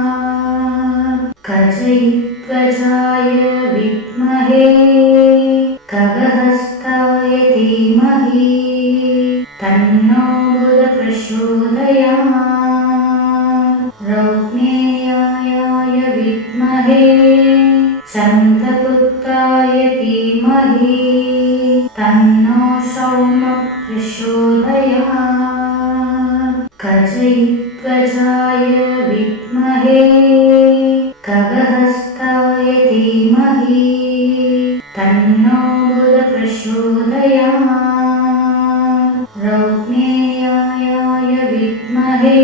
गजध्वजाय विद्महे खगहस्ताय धीमहि तन्नो बुधः प्रचोदयात् रौक्मेयाय विद्महे चन्द्रगुप्ताय धीमहि तन्नो सोमः प्रचोदयात् गजध्वजाय विद्महे खगहस्ताय धीमहि तन्नो बुधः प्रचोदयात् रौक्मेयाय विद्महे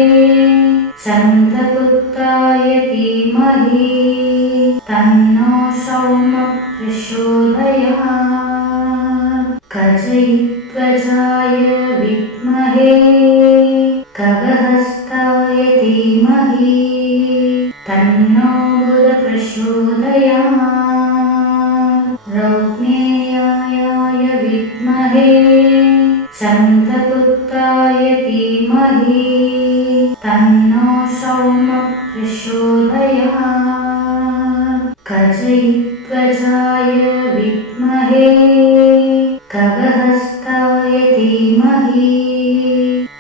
चन्द्रगुप्ताय धीमहि तन्नो सोमः प्रचोदयात् गजध्वजाय विद्महे खगहस्ताय धीमहि तन्नो बुधः प्रचोदयात् रौक्मेयाय विद्महे चन्द्रगुप्ताय धीमहि तन्नो सोमः प्रचोदयात् गजध्वजाय विद्महे खगहस्ताय धीमहि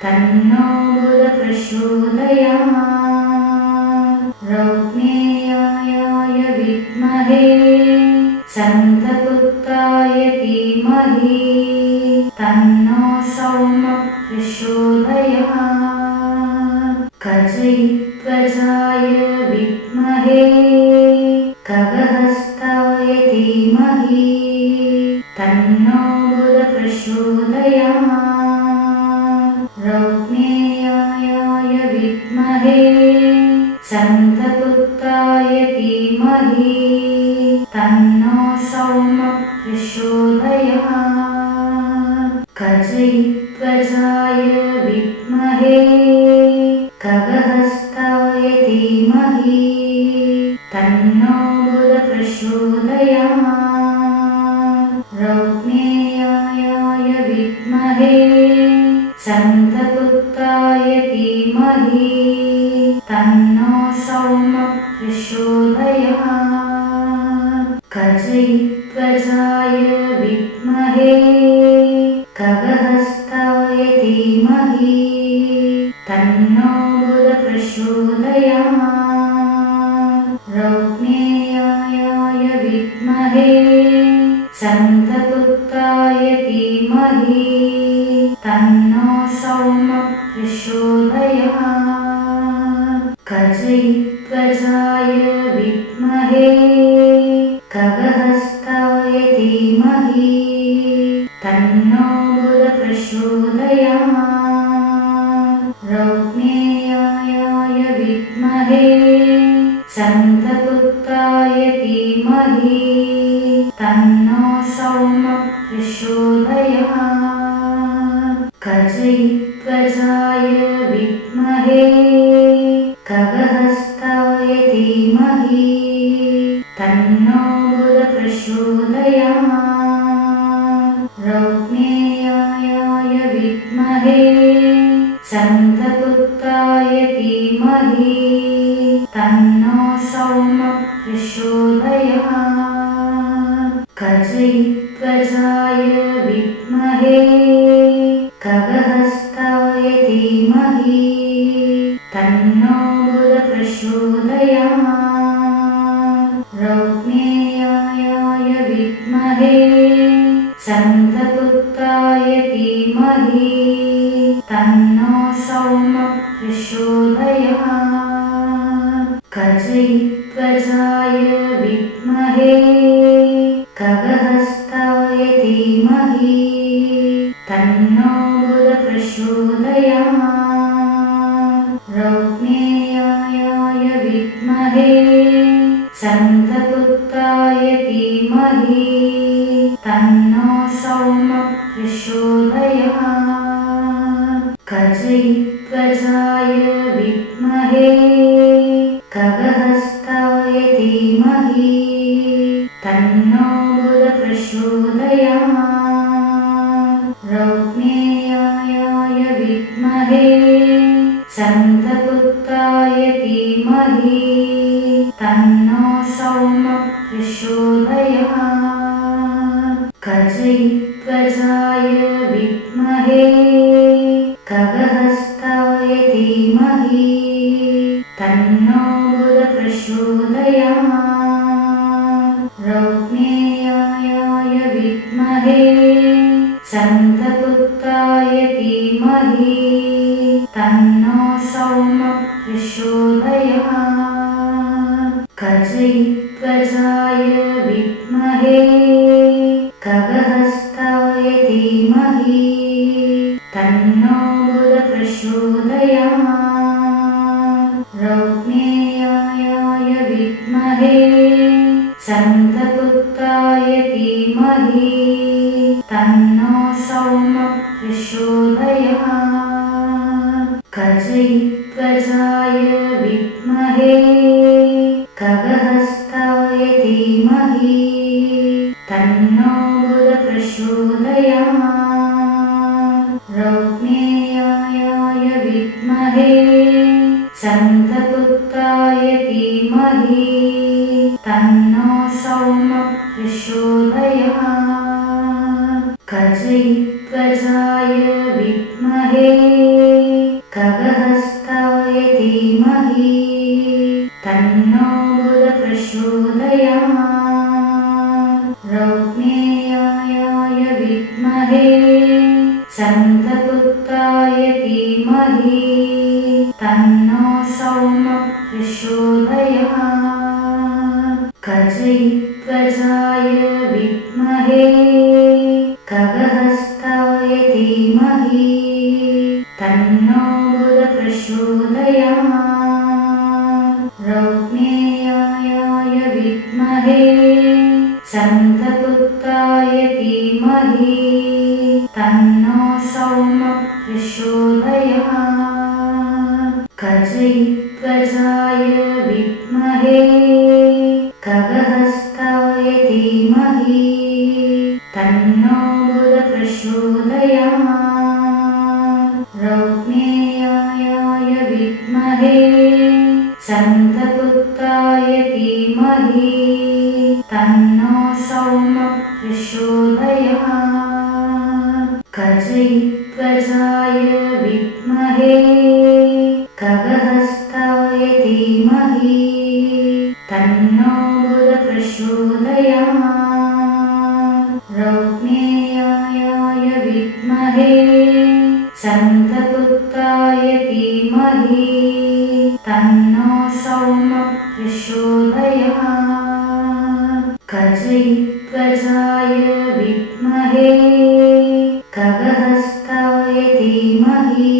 तन्नो बुधः प्रचोदयात् रौक्मेयाय विद्महे चन्द्रगुप्ताय धीमहि तन्नो सोमः प्रचोदयात् गजध्वजाय विद्महे खगहस्ताय धीमहि तन्नो बुधः प्रचोदयात् रौक्मेयाय विद्महे चन्द्रगुप्ताय धीमहि तन्नो सोमः प्रचोदयात् गजध्वजाय विद्महे खगहस्ताय धीमहि तन्नो बुधः प्रचोदयात् रौक्मेयाय विद्महे चन्द्रगुप्ताय धीमहि तन्नो सोमः प्रचोदयात् गजध्वजाय विद्महे खगहस्ताय धीमहि तन्नो बुधः प्रचोदयात् रौक्मेयाय विद्महे चन्द्रगुप्ताय धीमहि तन्नो सोमः प्रचोदयात् प्रचोदयात् गजध्वजाय विद्महे खगहस्ताय धीमहि तन्नो बुधः प्रचोदयात् रौक्मेयाय विद्महे चन्द्रगुप्ताय धीमहि तन्नो सोमः प्रचोदयात् गजध्वजाय विद्महे खगहस्ताय धीमहि तन्नो बुधः प्रचोदयात् रौक्मेयाय विद्महे चन्द्रगुप्ताय धीमहि तन्नो सोमः प्रचोदयात् गजध्वजाय विद्महे खगहस्ताय धीमहि तन्नो बुधः प्रचोदयात् रौक्मेयाय विद्महे चन्द्रगुप्ताय धीमहि तन्नो सोमः प्रचोदयात् गजध्वजाय विद्महे खगहस्ताय धीमहि तन्नो बुधः प्रचोदयात् रौक्मेयाय विद्महे चन्द्रगुप्ताय धीमहि तन्नो सोमः प्रचोदयात् गजध्वजाय विद्महे खगहस्ताय धीमहि तन्नो बुधः प्रचोदयात् रौक्मेयाय विद्महे चन्द्रगुप्ताय धीमहि तन्नो सोमः प्रचोदयात् गजध्वजाय विद्महे खगहस्ताय धीमहि तन्नो बुधः प्रचोदयात् रौक्मेयाय विद्महे चन्द्रगुप्ताय धीमहि तन्नो सोमः प्रचोदयात् गजध्वजाय विद्महे खगहस्ताय धीमहि तन्नो बुधः प्रचोदयात् रौक्मेयाय विद्महे चन्द्रगुप्ताय धीमहि तन्नो सोमः प्रचोदयात् गजध्वजाय विद्महे खगहस्ताय धीमहि तन्नो बुधः प्रचोदयात् रौक्मेयाय विद्महे चन्द्रगुप्ताय धीमहि तन्नो सोमः प्रचोदयात् गजध्वजाय विद्महे खगहस्ताय धीमहि तन्नो बुधः प्रचोदयात् रौक्मेयाय विद्महे चन्द्रगुप्ताय धीमहि तन्नो सोमः प्रचोदयात् गजध्वजाय विद्महे खगहस्ताय धीमहि तन्नो बुधः प्रचोदयात् रौक्मेयाय विद्महे चन्द्रगुप्ताय धीमहि तन्नो सोमः प्रचोदयात् गजध्वजाय विद्महे खगहस्ताय धीमहि तन्नो बुधः प्रचोदयात् रौक्मेयाय विद्महे चन्द्रगुप्ताय धीमहि तन्नो सोमः प्रचोदयात् गजध्वजाय विद्महे खगहस्ताय धीमहि तन्नो बुधः प्रचोदयात् रौक्मेयाय विद्महे चन्द्रगुप्ताय धीमहि धीमहि तन्नो सौमः प्रचोदयात् गजैध्वजाय विद्महे खगहस्ताय धीमहि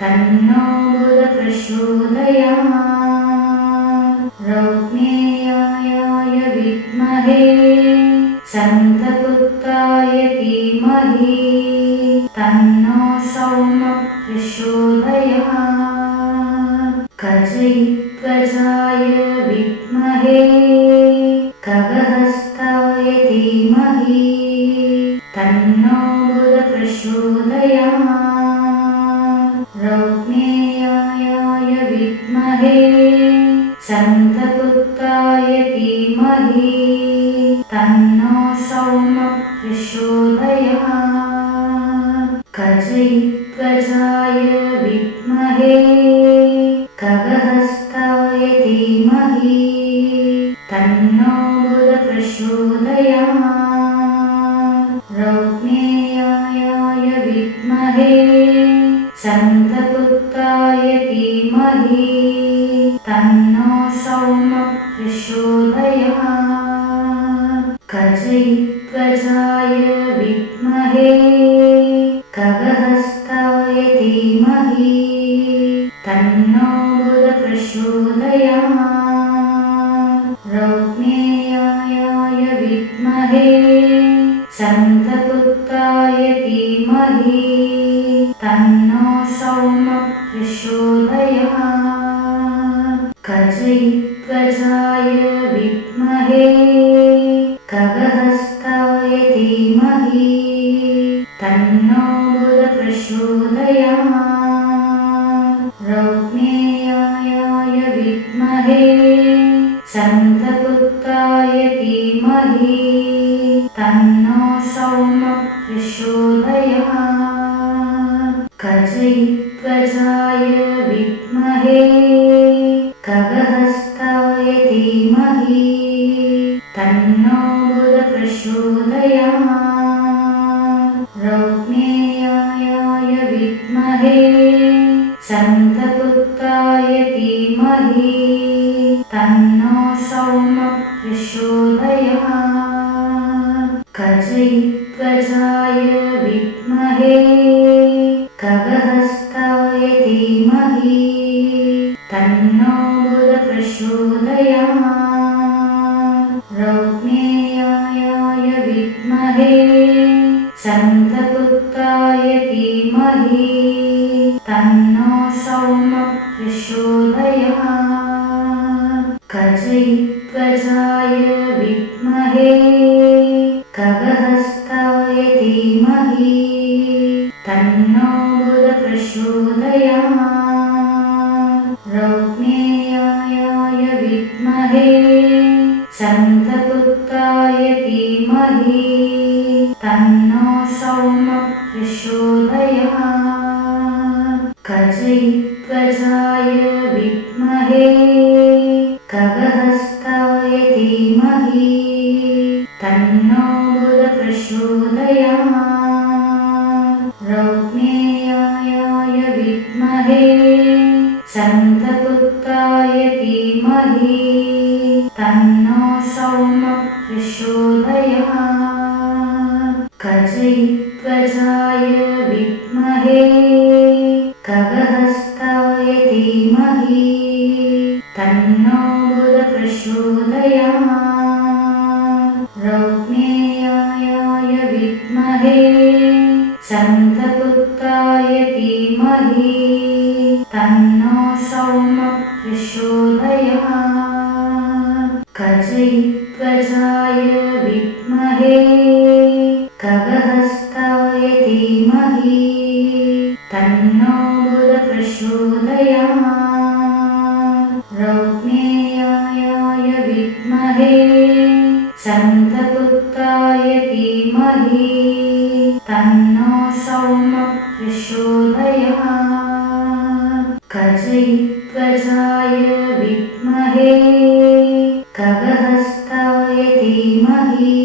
तन्नो बुधः प्रचोदयात् रौक्मेयाय विद्महे चन्द्रपुत्राय धीमहि तन्नो सौमः प्रचोदयात् गजैध्वजाय विद्महे खगहस्ताय धीमहि तन्नो बुधः प्रचोदयात् रौक्मेयाय विद्महे चन्द्रपुत्राय धीमहि तन्नो सौमः प्रचोदयात् गजैध्वजाय विद्महे खगहस्ताय धीमहि तन्नो बुधः प्रचोदयात् रौक्मेयाय विद्महे चन्द्रपुत्राय धीमहि तन्नो सौमः प्रचोदयात् गजैध्वजाय विद्महे खगहस्ताय धीमहि तन्नो बुधः प्रचोदयात् रौक्मेयाय विद्महे चन्द्रपुत्राय धीमहि तन्नो सौमः प्रचोदयात् गजैध्वजाय विद्महे खगहस्ताय धीमहि तन्नो बुधः प्रचोदयात् रौक्मेयाय विद्महे चन्द्रपुत्राय धीमहि तन्नो सौमः प्रचोदयात् गजैध्वजाय विद्महे खगहस्ताय धीमहि तन्नो बुधः प्रचोदयात् रौक्मेयाय विद्महे चन्द्रपुत्राय धीमहि तन्नो सौमः प्रचोदयात् गजैध्वजाय विद्महे खगहस्ताय धीमहि तन्नो बुधः प्रचोदयात् रौक्मेयाय विद्महे चन्द्रपुत्राय धीमहि तन्नो सौमः प्रचोदयात् गजैध्वजाय विद्महे खगहस्ताय धीमहि तन्नो बुधः प्रचोदयात् रौक्मेयाय विद्महे चन्द्रपुत्राय धीमहि तन्नो सौमः प्रचोदयात् गजैध्वजाय विद्महे खगहस्ताय धीमहि तन्नो बुधः प्रचोदयात् रौक्मेयाय विद्महे चन्द्रपुत्राय धीमहि तन्नो सौमः प्रचोदयात् गजैध्वजाय विद्महे खगहस्ताय धीमहि तन्नो बुधः प्रचोदयात् रौक्मेयाय विद्महे चन्द्रपुत्राय धीमहि तन्नो सौमः प्रचोदयात् गजैध्वजाय विद्महे खगहस्ताय धीमहि तन्नो बुधः प्रचोदयात् रौक्मेयाय विद्महे चन्द्रपुत्राय धीमहि तन्नो सौमः प्रचोदयात् गजैध्वजाय विद्महे खगहस्ताय धीमहि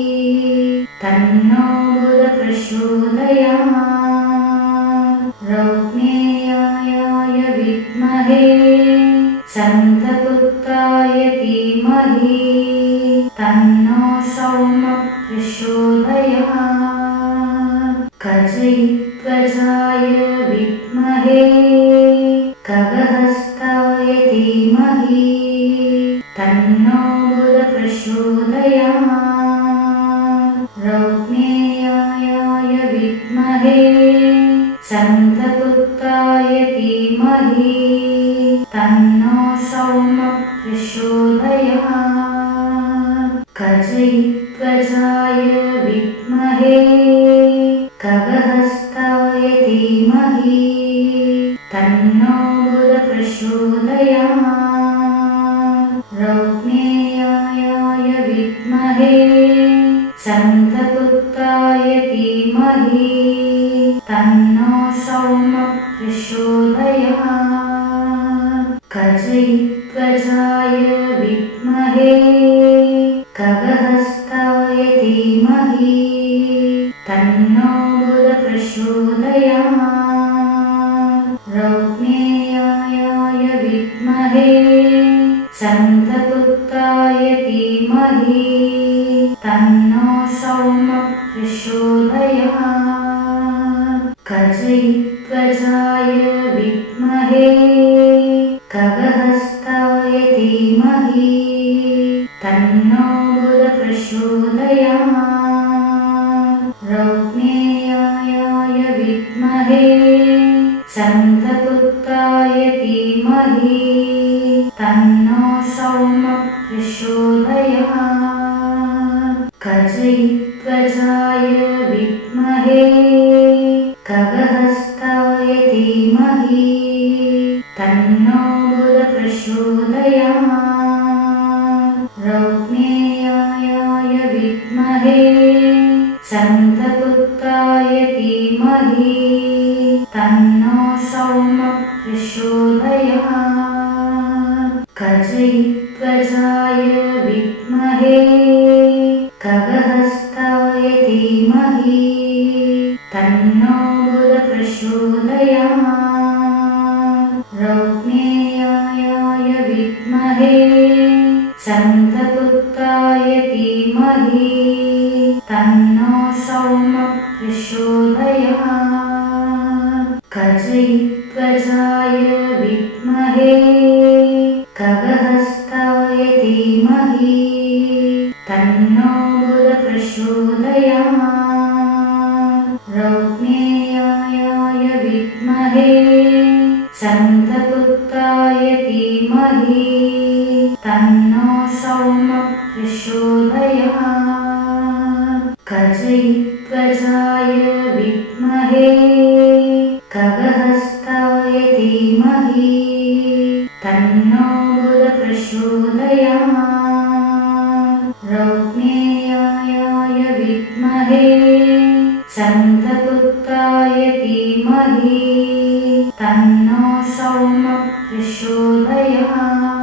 तन्नो बुधः प्रचोदयात् रौक्मेयाय शन्तपुत्राय धीमहि तन्नो सौमः प्रचोदयात् गजध्वजाय विद्महे खगहस्ताय धीमहि तन्नो बुधः प्रचोदयात् रौक्मेयाय विद्महे शन्तपुत्राय धीमहि तन्नो सौमः प्रचोदयात् गजध्वजाय विद्महे खगहस्ताय धीमहि तन्नो बुधः प्रचोदयात् रौक्मेयाय विद्महे शन्तपुत्राय धीमहि तन्नो सौमः प्रचोदयात् गजध्वजाय विद्महे खगहस्ताय धीमहि तन्नो बुधः प्रचोदयात् रौक्मेयाय विद्महे शन्तपुत्राय धीमहि तन्नो सौमः प्रचोदयात् गजध्वजाय विद्महे खगहस्ताय धीमहि तन्नो बुधः प्रचोदयात् रौक्मेयाय विद्महे शन्तपुत्राय धीमहि तन्नो सौमः प्रचोदयात् गजध्वजाय विद्महे खगहस्ताय धीमहि तन्नो बुधः प्रचोदयात् रौक्मेयाय विद्महे शन्तपुत्राय धीमहि तन्नो सौमः प्रचोदयात् गजध्वजाय विद्महे खगहस्ताय धीमहि तन्नो बुधः प्रचोदयात् रौक्मेयाय विद्महे शन्तपुत्राय धीमहि तन्नो सौमः प्रचोदयात् गजध्वजाय विद्महे खगहस्ताय धीमहि तन्नो बुधः प्रचोदयात् रौक्मेयाय विद्महे शन्तपुत्राय धीमहि तन्नो सौमः प्रचोदयात् गजध्वजाय विद्महे खगहस्ताय धीमहि तन्नो बुधः प्रचोदयात् रौक्मेयाय विद्महे शन्तपुत्राय धीमहि तन्नो सौमः प्रचोदयात्